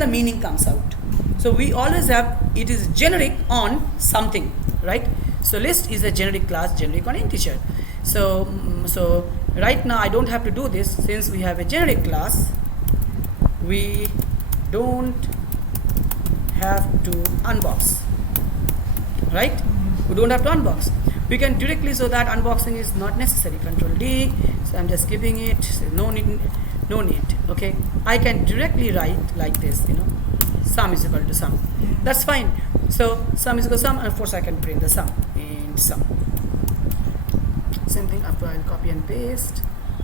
meaning comes out. So we always have, it is generic on something, right? So list is a generic class, generic on integer. So right now I don't have to do this. Since we have a generic class, we don't have to unbox, right? We don't have to unbox. We can directly, so that unboxing is not necessary. Control D. So I'm just giving it, so no need. Okay, I can directly write like this, you know, sum is equal to sum. That's fine. So sum is equal to sum, and of course I can print the sum in sum. Same thing after I'll copy and paste.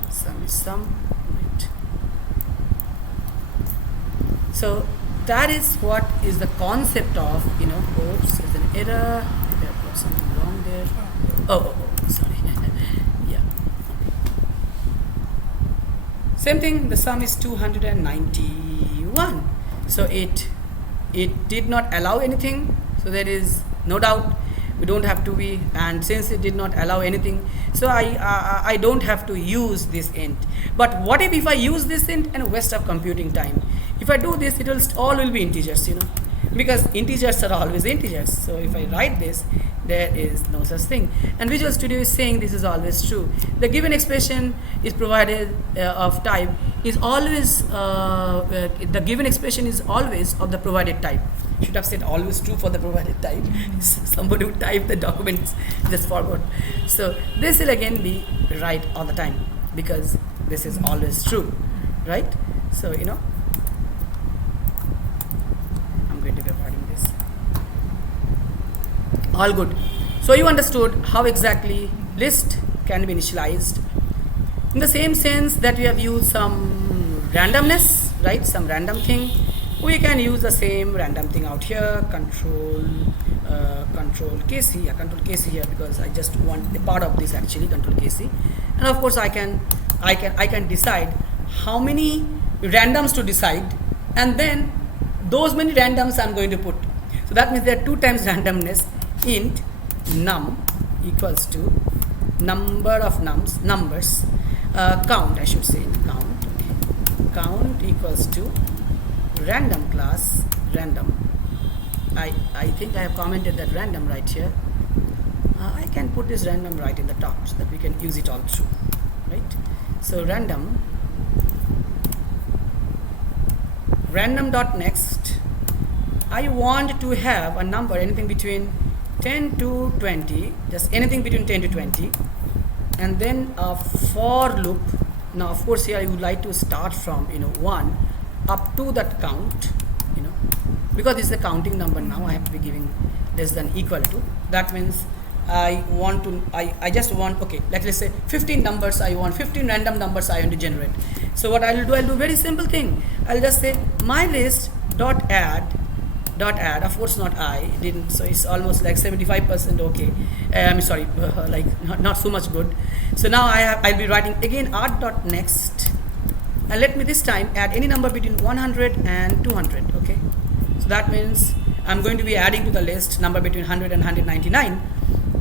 Sum is sum. Wait. So that is what is the concept of, you know, oops, there's an error. Maybe I've got something wrong there. Oh, sorry. Yeah. Same thing, the sum is 291. So it did not allow anything. So there is no doubt. We don't have to be, and since it did not allow anything, so I don't have to use this int. But what if I use this int and waste of computing time? If I do this, it will all will be integers, you know, because integers are always integers. So if I write this, there is no such thing. And Visual Studio is saying this is always true. The given expression is provided of type is always the given expression is always of the provided type. Should have said always true for the provided type. Somebody who typed the documents just forgot. So this will again be right all the time because this is always true, right? So you know, I'm going to be avoiding this. All good. So you understood how exactly list can be initialized in the same sense that we have used some randomness, right? Some random thing. We can use the same random thing out here. Control KC. Yeah, Control KC here because I just want a part of this actually. Control KC, and of course I can decide how many randoms to decide, and then those many randoms I'm going to put. So that means there are 2 times randomness. Int num equals to number of numbers, count, I should say, count equals to random class random. I think I have commented that random right here. I can put this random right in the top so that we can use it all through, right? So random dot next, I want to have a number anything between 10 to 20, just anything between 10 to 20, and then a for loop. Now of course here I would like to start from 1 up to that count, because this is a counting number. Now I have to be giving less than equal to. That means I just want, okay, let's say 15 numbers I want, 15 random numbers I want to generate. So what I'll do very simple thing. I'll just say my list dot add, of course not I didn't, so it's almost like 75% okay. I'm sorry, like not so much good. So now I'll be writing again add dot next, and let me this time add any number between 100 and 200. Okay, so that means I'm going to be adding to the list number between 100 and 199,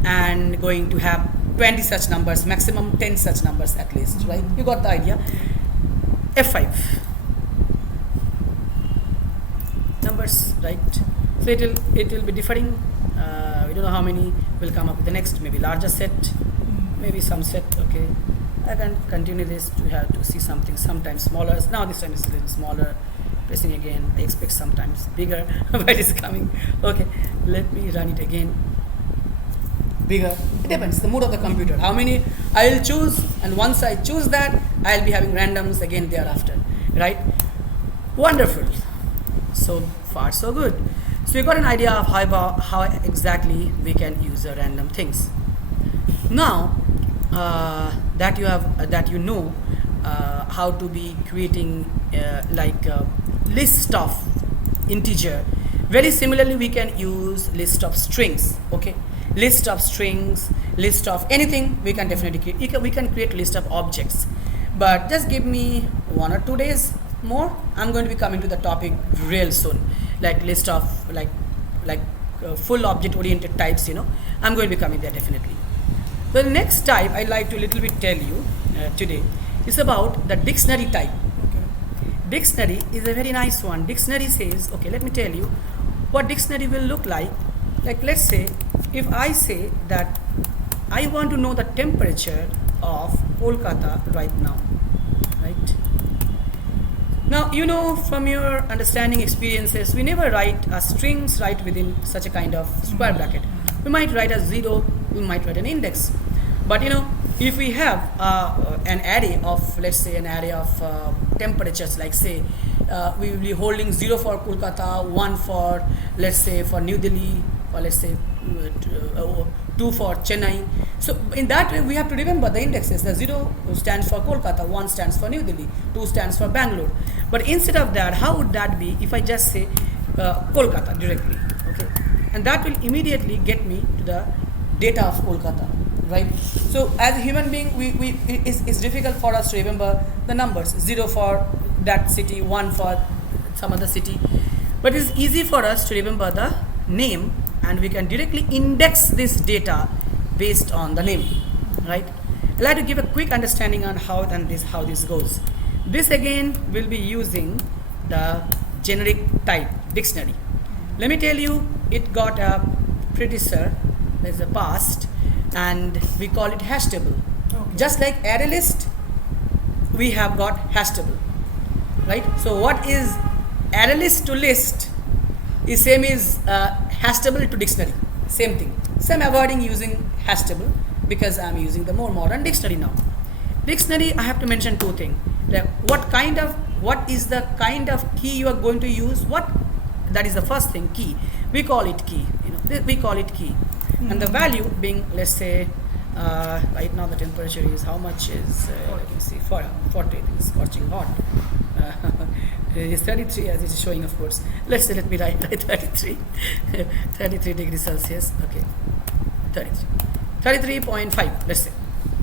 and going to have 20 such numbers, maximum 10 such numbers at least, right? You got the idea. F5 numbers, right? So it will be differing. We don't know how many will come up with the next, maybe larger set, maybe some set. Okay, I can continue this to have to see something sometimes smaller. Now this time it's a little smaller. Pressing again, I expect sometimes bigger, but it's coming. Okay, let me run it again. Bigger, it depends the mood of the computer, how many I will choose, and once I choose that I'll be having randoms again thereafter, right? Wonderful. So far so good. So you got an idea of how exactly we can use the random things. Now that you know how to be creating like a list of integer, very similarly we can use list of strings. Okay, list of strings, list of anything we can definitely create. We can create list of objects, but just give me 1 or 2 days more. I'm going to be coming to the topic real soon, like list of like full object oriented types. I'm going to be coming there definitely. The next type I like to little bit tell you today is about the dictionary type. Okay. Dictionary is a very nice one. Dictionary says, okay, let me tell you what dictionary will look like. Like let's say if I say that I want to know the temperature of Kolkata right now, right? Now, from your understanding experiences, we never write strings right within such a kind of square bracket. We might write a 0, we might write an index. But if we have an array of, let's say, an array of temperatures, like say, we will be holding 0 for Kolkata, 1 for, let's say, for New Delhi, or let's say 2 for Chennai. So in that way we have to remember the indexes. The 0 stands for Kolkata, 1 stands for New Delhi, 2 stands for Bangalore. But instead of that, how would that be if I just say Kolkata directly? Okay, and that will immediately get me to the data of Kolkata, right? So as a human being, it's difficult for us to remember the numbers, 0 for that city, 1 for some other city, but it's easy for us to remember the name, and we can directly index this data based on the name, right? I'd like to give a quick understanding on how this goes. This again will be using the generic type dictionary. Let me tell you, it got a predecessor, there's a past, and we call it hash table. Okay. Just like array list, we have got hash table, right? So what is array list to list is same as hash table to dictionary, same thing. So I'm avoiding using hash table because I'm using the more modern dictionary now. Dictionary, I have to mention 2 things. Like what is the kind of key you are going to use? That is the first thing, key. We call it key. We call it key. And the value being, let's say, right now the temperature is how much is, let me see, 40, it's scorching hot. It is 33 as it is showing, of course. Let me write 33. 33 degrees Celsius. Okay, 33.5, let's say.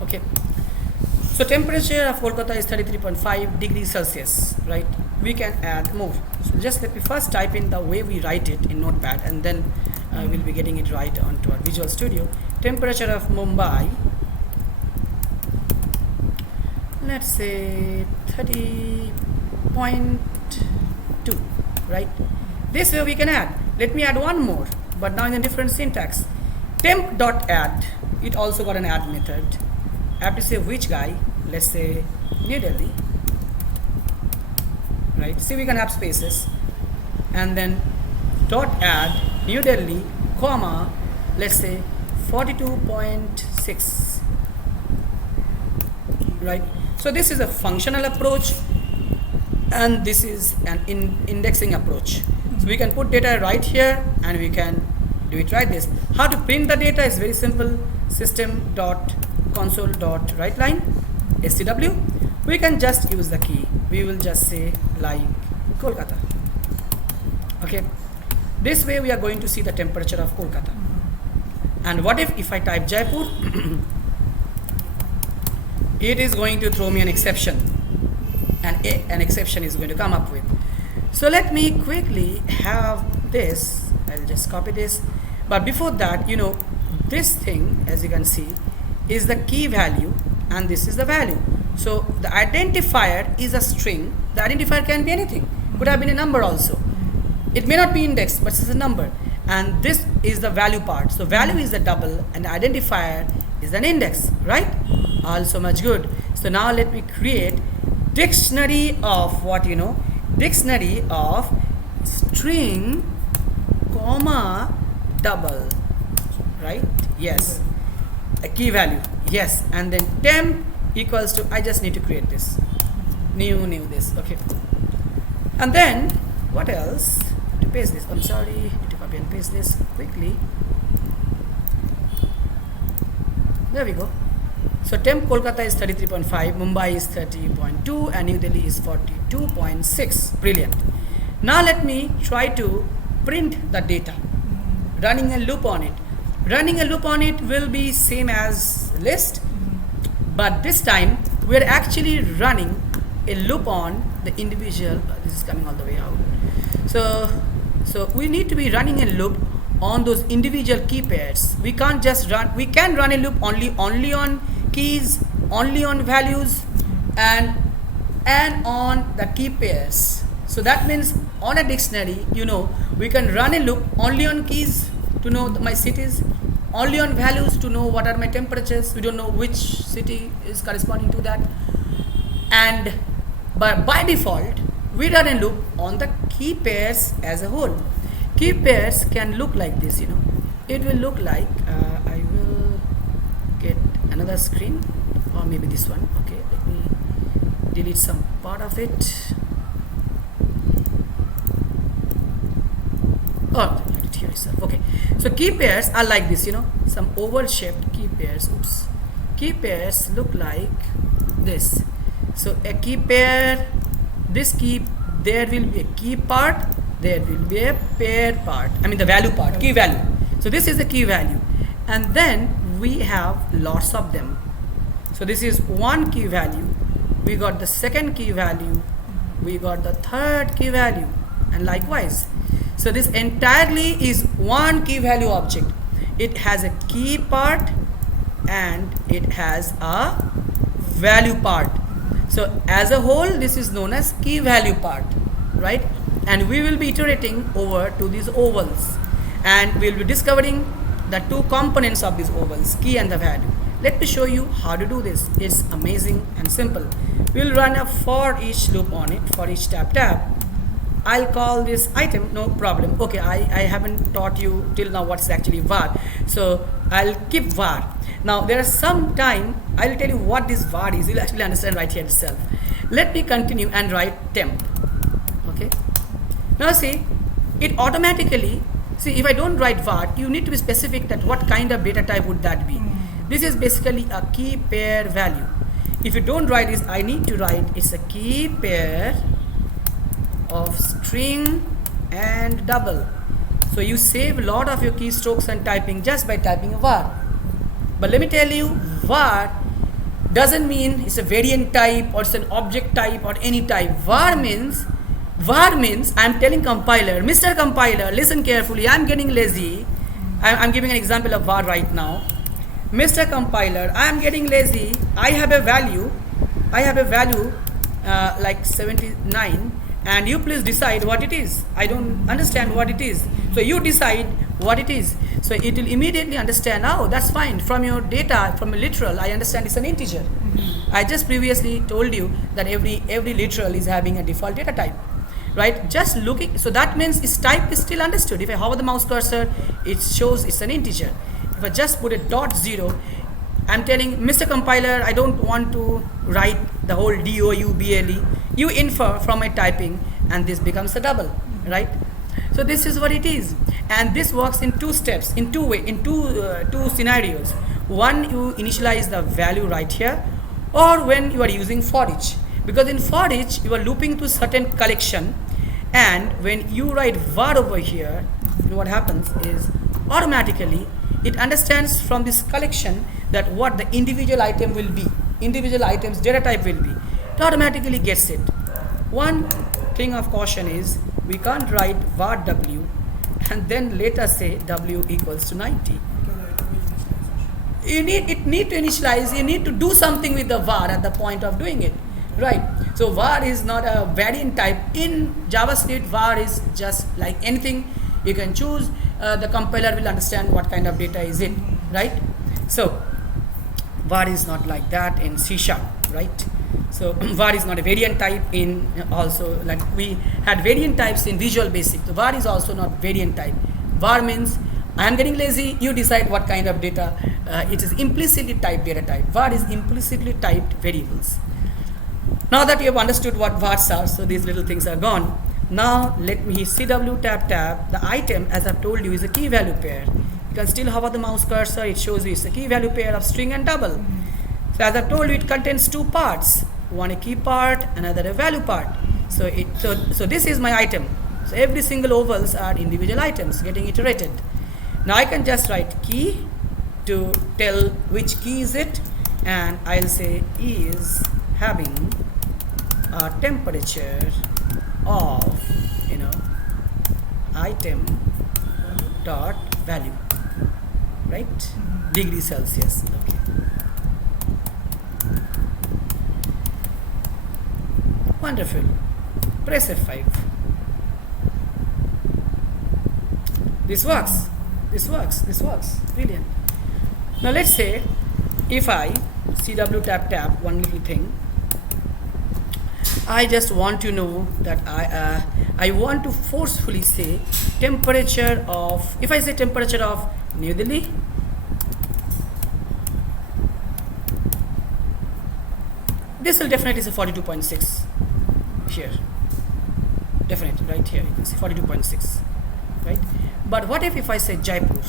Okay, so temperature of Kolkata is 33.5 degrees Celsius, right? we can add more. So just let me first type in the way we write it in Notepad, and then we'll be getting it right onto our Visual Studio. Temperature of Mumbai, let's say 30.2, right? This way we can add. Let me add one more, but now in a different syntax. Temp.add, it also got an add method. I have to say which guy, let's say New Delhi, right? See, we can have spaces, and then dot add New Delhi, comma, let's say 42.6, right? So this is a functional approach, and this is an indexing approach. So we can put data right here, and we can do it right this. How to print the data is very simple. System.console.writeLine, stw. We can just use the key. We will just say like Kolkata. Okay. This way we are going to see the temperature of Kolkata. And what if I type Jaipur? It is going to throw me an exception, and an exception is going to come up with. So let me quickly have this. I'll just copy this. But before that, this thing, as you can see, is the key value, and this is the value. So the identifier is a string. The identifier can be anything. Could have been a number also. It may not be indexed, but it's a number. And this is the value part. So value is the double, and the identifier is an index, right? Also much good. So now let me create dictionary of what dictionary of string, comma, double, right? Yes. A key value, yes. And then temp equals to, I just need to create this new this, okay. And then what else to paste this? I'm sorry, need to copy and paste this quickly. There we go. So temp Kolkata is 33.5, Mumbai is 30.2, and New Delhi is 42.6. Brilliant. Now let me try to print the data, running a loop on it. Running a loop on it will be same as list, but this time we're actually running a loop on the individual. This is coming all the way out. So we need to be running a loop on those individual key pairs. We can't just run. We can run a loop only on keys, only on values, and on the key pairs. So that means on a dictionary, we can run a loop only on keys to know my cities, only on values to know what are my temperatures. We don't know which city is corresponding to that. And by default, we run a loop on the key pairs as a whole. Key pairs can look like this, It will look like, I will get another screen, or maybe this one. Okay, let me delete some part of it. Oh, it here itself. Okay, so key pairs are like this, some oval shaped key pairs. Oops, key pairs look like this. So a key pair, this key, there will be a key part, there will be a pair part, the value part, key value. So this is the key value, and then we have lots of them. So this is one key value, we got the second key value, we got the third key value, and likewise. So this entirely is one key value object. It has a key part and it has a value part. So as a whole, this is known as key value part, right? And we will be iterating over to these ovals, and we'll be discovering the two components of these ovals, key and the value. Let me show you how to do this. It's amazing and simple. We'll run a for each loop on it, for each tab. I'll call this item, no problem. Okay, I haven't taught you till now what's actually var, so I'll keep var. Now there are some time I'll tell you what this var is. You'll actually understand right here itself. Let me continue and write temp. Okay, now see, it automatically, see, if I don't write var, you need to be specific that what kind of data type would that be. This is basically a key pair value. If you don't write this, I need to write it's a key pair of string and double. So you save a lot of your keystrokes and typing just by typing a var. But let me tell you, var doesn't mean it's a variant type or it's an object type or any type. Var means var means I'm telling compiler, Mr. Compiler, listen carefully, I'm getting lazy. I'm giving an example of var right now. Mr. Compiler, I am getting lazy. I have a value like 79, and you please decide what it is. I don't understand what it is. So you decide what it is. So it will immediately understand, oh, that's fine. From your data, from a literal, I understand it's an integer. I just previously told you that every literal is having a default data type. Right? Just looking, so that means its type is still understood. If I hover the mouse cursor, it shows it's an integer. If I just put a .0, I'm telling Mr. Compiler, I don't want to write the whole DOUBLE. You infer from my typing, and this becomes a double, right? So this is what it is, and this works in two steps, in two scenarios. One, you initialize the value right here, or when you are using for each. Because in for each, you are looping to certain collection, and when you write var over here, what happens is automatically it understands from this collection that what the individual item will be, individual items data type will be. It automatically gets it. One thing of caution is we can't write var w and then later say w equals to 90. You need to initialize, you need to do something with the var at the point of doing it. Right, so var is not a variant type. In JavaScript, var is just like anything you can choose. The compiler will understand what kind of data is it, right? So var is not like that in C#, right? So var is not a variant type in also, like we had variant types in Visual Basic. So var is also not variant type. Var means I am getting lazy, you decide what kind of data. It is implicitly typed data type. Var is implicitly typed variables. Now that you have understood what vars are, so these little things are gone. Now let me CW tab. The item, as I've told you, is a key value pair. You can still hover the mouse cursor, it shows you it's a key value pair of string and double. So as I've told you, it contains two parts. One a key part, another a value part. So this is my item. So every single ovals are individual items getting iterated. Now I can just write key to tell which key is it, and I'll say is having a temperature of item dot value, right? Degree Celsius. Okay. Wonderful. Press F5. This works. Brilliant. Now let's say if I CW tab one little thing, I just want to know that I want to forcefully say temperature of, if I say temperature of New Delhi, this will definitely say 42.6 here, definitely right here you can see 42.6, right? But what if I say Jaipur?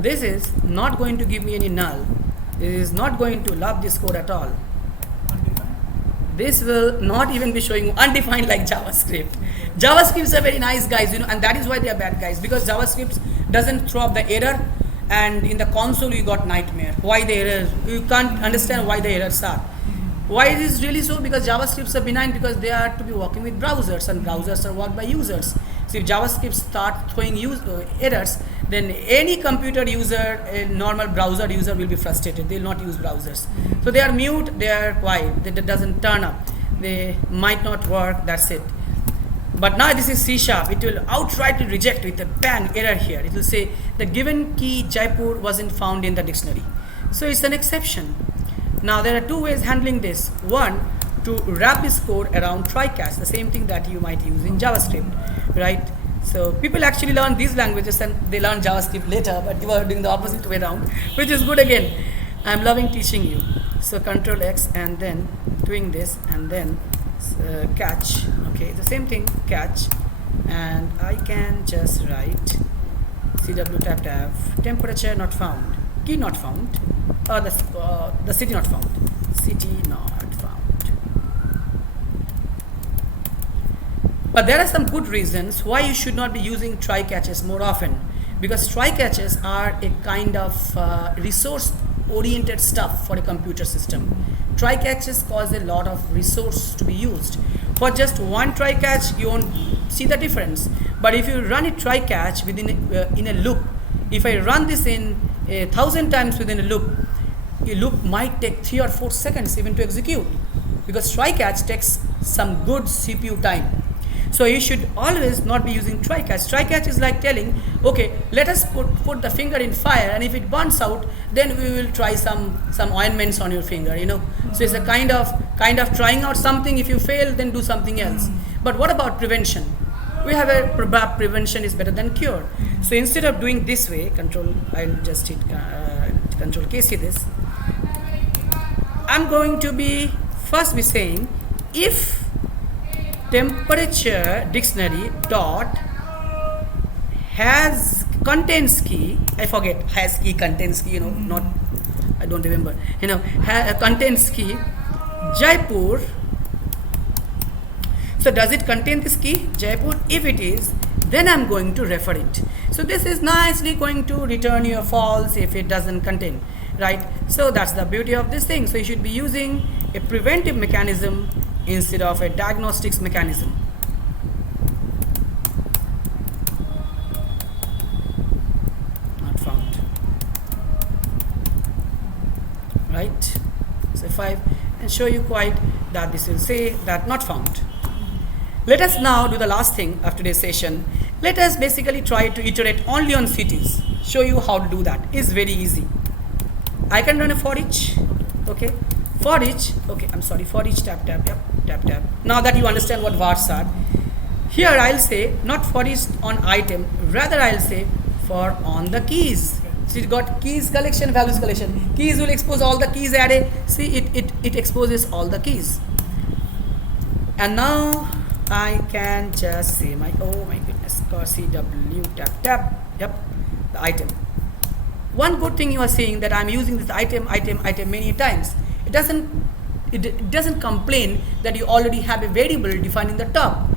This is not going to give me any null. This is not going to love this code at all. This will not even be showing undefined like JavaScript. JavaScripts are very nice guys, and that is why they are bad guys, because JavaScript doesn't throw up the error, and in the console you got nightmare. Why the error? You can't understand why the errors are. Why it is really so? Because JavaScripts are benign, because they are to be working with browsers, and browsers are worked by users. So if JavaScript start throwing errors, then any computer user, a normal browser user will be frustrated. They will not use browsers. So they are mute, they are quiet, that doesn't turn up. They might not work, that's it. But now this is C#, it will outrightly reject with a bang error here. It will say the given key Jaipur wasn't found in the dictionary. So it's an exception. Now there are two ways handling this. One, to wrap this code around try-catch, the same thing that you might use in JavaScript, right? So people actually learn these languages and they learn JavaScript later, but you are doing the opposite way around, which is good again. I'm loving teaching you. So Control X and then doing this and then catch. Okay, the same thing, catch, and I can just write CW tab temperature not found, key not found, or the city not found, city not found. But there are some good reasons why you should not be using try catches more often, because try catches are a kind of resource oriented stuff for a computer system. Try catches cause a lot of resource to be used. For just one try catch, you won't see the difference. But if you run a try catch within in a loop, if I run this in 1,000 times within a loop might take 3 or 4 seconds even to execute, because try catch takes some good CPU time. So you should always not be using try catch. Try catch is like telling, okay, let us put the finger in fire, and if it burns out, then we will try some ointments on your finger, you know. So it's a kind of trying out something. If you fail, then do something else. But what about prevention? We have a prevention is better than cure. So instead of doing this way, I'll just hit Control K, see this. I'm going to be first be saying if temperature dictionary dot has contains key, I forget, has key, contains key, you know, not, I don't remember, you know, contains key Jaipur. So does it contain this key Jaipur? If it is, then I'm going to refer it. So this is nicely going to return you a false if it doesn't contain, right? So that's the beauty of this thing. So you should be using a preventive mechanism instead of a diagnostics mechanism. Not found. Right? So 5 and show you quite that this will say that not found. Let us now do the last thing of today's session. Let us basically try to iterate only on cities. Show you how to do that. It's very easy. I can run a for each. Okay. For each. Okay. I'm sorry. For each tap. Yep. Tap. Now that you understand what vars are, here I'll say not for each on item. Rather I'll say for on the keys. So it got keys collection, values collection. Keys will expose all the keys array. See it exposes all the keys. And now I can just say oh my goodness, CW tap. Yep, the item. One good thing you are seeing that I'm using this item many times. It doesn't complain that you already have a variable defined in the top.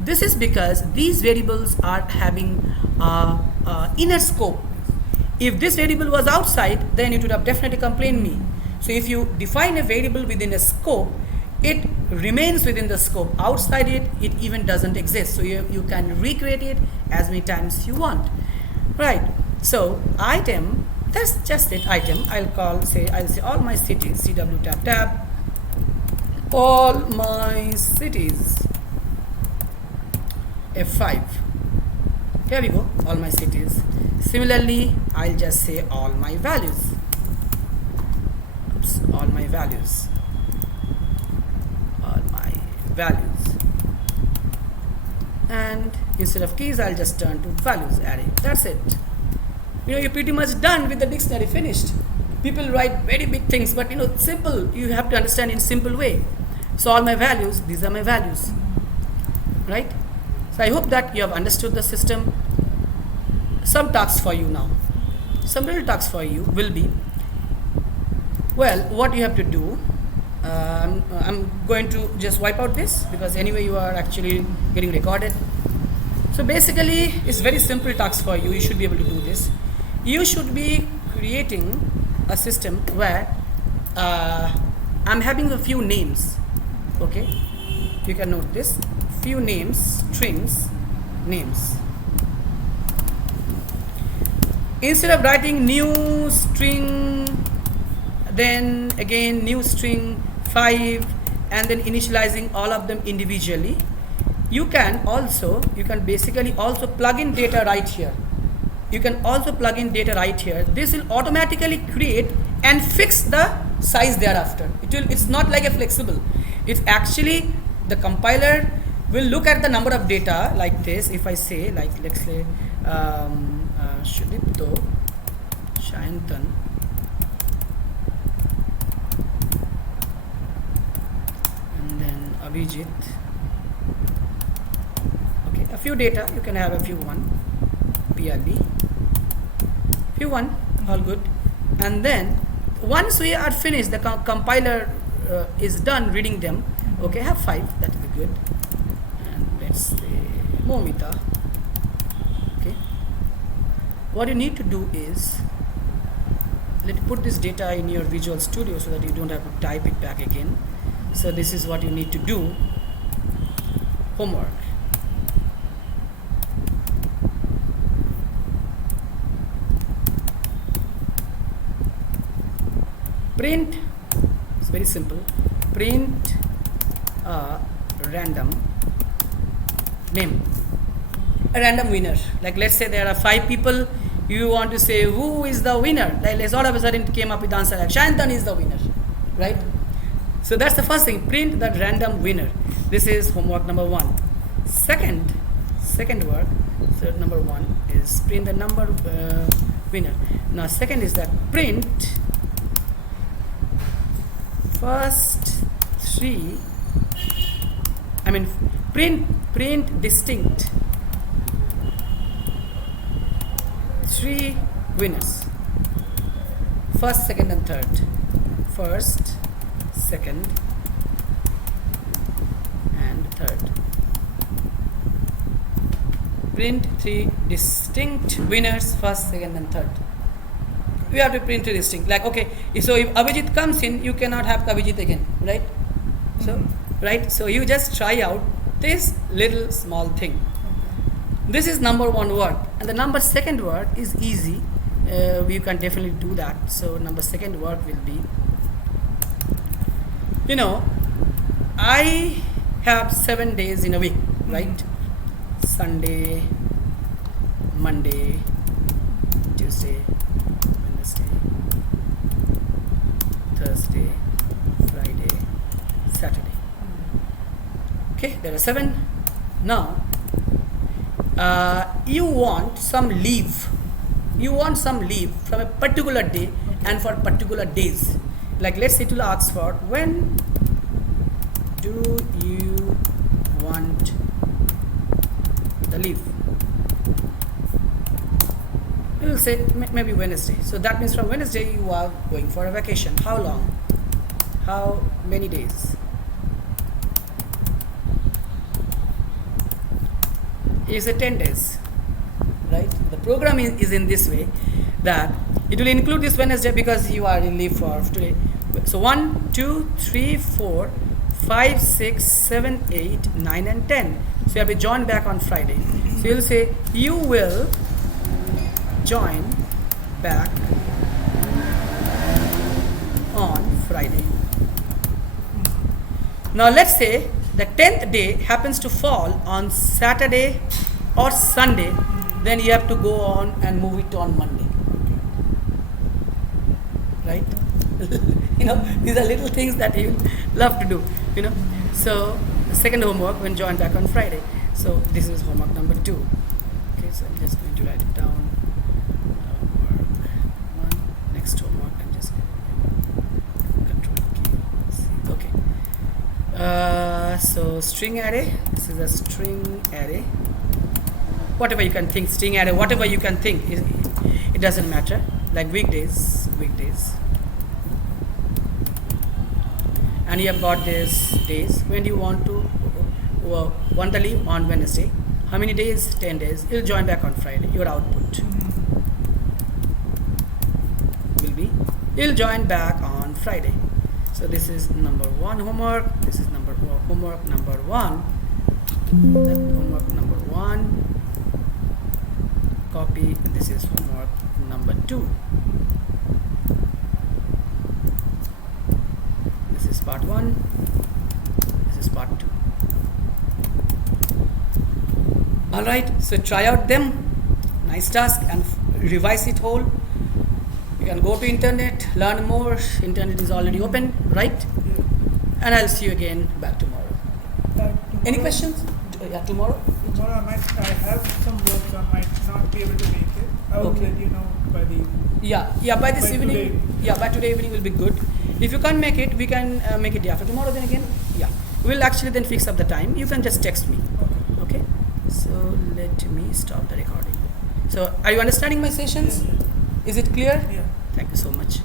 This is because these variables are having inner scope. If this variable was outside, then it would have definitely complained me. So if you define a variable within a scope, it remains within the scope. Outside it even doesn't exist. So you can recreate it as many times you want. Right. So item, that's just it, item. I'll say all my cities, CW tap, all my cities, F5. Here we go, all my cities. Similarly, I'll just say all my values. Oops, all my values. And instead of keys, I'll just turn to values array. That's it. You know, you're pretty much done with the dictionary, finished. People write very big things, but you know, simple. You have to understand in simple way. So all my values, these are my values, right? So I hope that you have understood the system. Some tasks for you now. Some little tasks for you will be, well, what you have to do. I'm going to just wipe out this because anyway you are actually getting recorded. So basically it's very simple task for you. You should be able to do this. You should be creating a system where I'm having a few names. Okay, you can note this, few names, strings, names. Instead of writing new string, then again new string 5, and then initializing all of them individually, you can basically also plug in data right here. You can also plug in data right here. This will automatically create and fix the size thereafter. It's not like a flexible. It's actually the compiler will look at the number of data like this. If I say, like, let's say Shudipto Shayantan, and then Abhijit. Okay, a few data, you can have a few one, PRD, few one, all good. And then once we are finished, the compiler is done reading them. Okay, have 5, that will be good. And let's say Momita. Okay, what you need to do is Let's put this data in your Visual Studio so that you don't have to type it back again. So this is what you need to do. Homework. Print, it's very simple, print a random name, a random winner. Like let's say there are 5 people, you want to say who is the winner. Like let's all of a sudden it came up with the answer like Shantan is the winner, right? So that's the first thing, print that random winner. This is homework number 1. Second work, so number 1 is print the number winner. Now second is that print first 3, print distinct 3 winners, first, second and third. First, second and third. Print 3 distinct winners, first, second and third. We have to print 3 distinct. Like okay, so if Abhijit comes in, you cannot have Abhijit again, right? So right, so you just try out this little small thing. This is number 1 word, and the number 2nd word is easy. You can definitely do that. So number 2nd word will be, I have 7 days in a week, right? Sunday, Monday, Tuesday, Wednesday, Thursday, Friday, Saturday. Okay, there are 7. Now, you want some leave. You want some leave from a particular day and for particular days. Like let's say it will ask for, when do you want the leave? You will say maybe Wednesday. So that means from Wednesday you are going for a vacation. How long? How many days? You say 10 days, right? The program is in this way that it will include this Wednesday because you are in leave for today. So 1, 2, 3, 4, 5, 6, 7, 8, 9 and 10. So you have to join back on Friday. So you'll say you will join back on Friday. Now let's say the 10th day happens to fall on Saturday or Sunday, then you have to go on and move it on Monday, right? These are little things that you love to do, So the second homework, when join back on Friday. So this is homework number 2. Okay, so I'm just going to write it down. Homework 1, next homework, I'm just control key. Okay. So string array. This is a string array. Whatever you can think, string array, whatever you can think, it doesn't matter. Like weekdays. And you have got this days. When do you want to want the leave? On Wednesday. How many days? 10 days. You'll join back on Friday. Your output will be, you'll join back on Friday. So this is number 1 homework. This is homework number 1. Homework number 1. Copy. And this is homework number 2. This is part 1. This is part 2. Alright, so try out them. Nice task, and revise it whole. You can go to internet, learn more. Internet is already open, right? Yeah. And I'll see you again back tomorrow. Any questions? Yeah, tomorrow? Tomorrow I have some work, so I might not be able to make it. I will let you know by the evening. Yeah, by this evening. Today. Yeah, by today evening will be good. If you can't make it, we can make it day after tomorrow then again. Yeah, we'll actually then fix up the time. You can just text me. Okay? So let me stop the recording. So are you understanding my sessions? Yeah. Is it clear? Yeah. Thank you so much.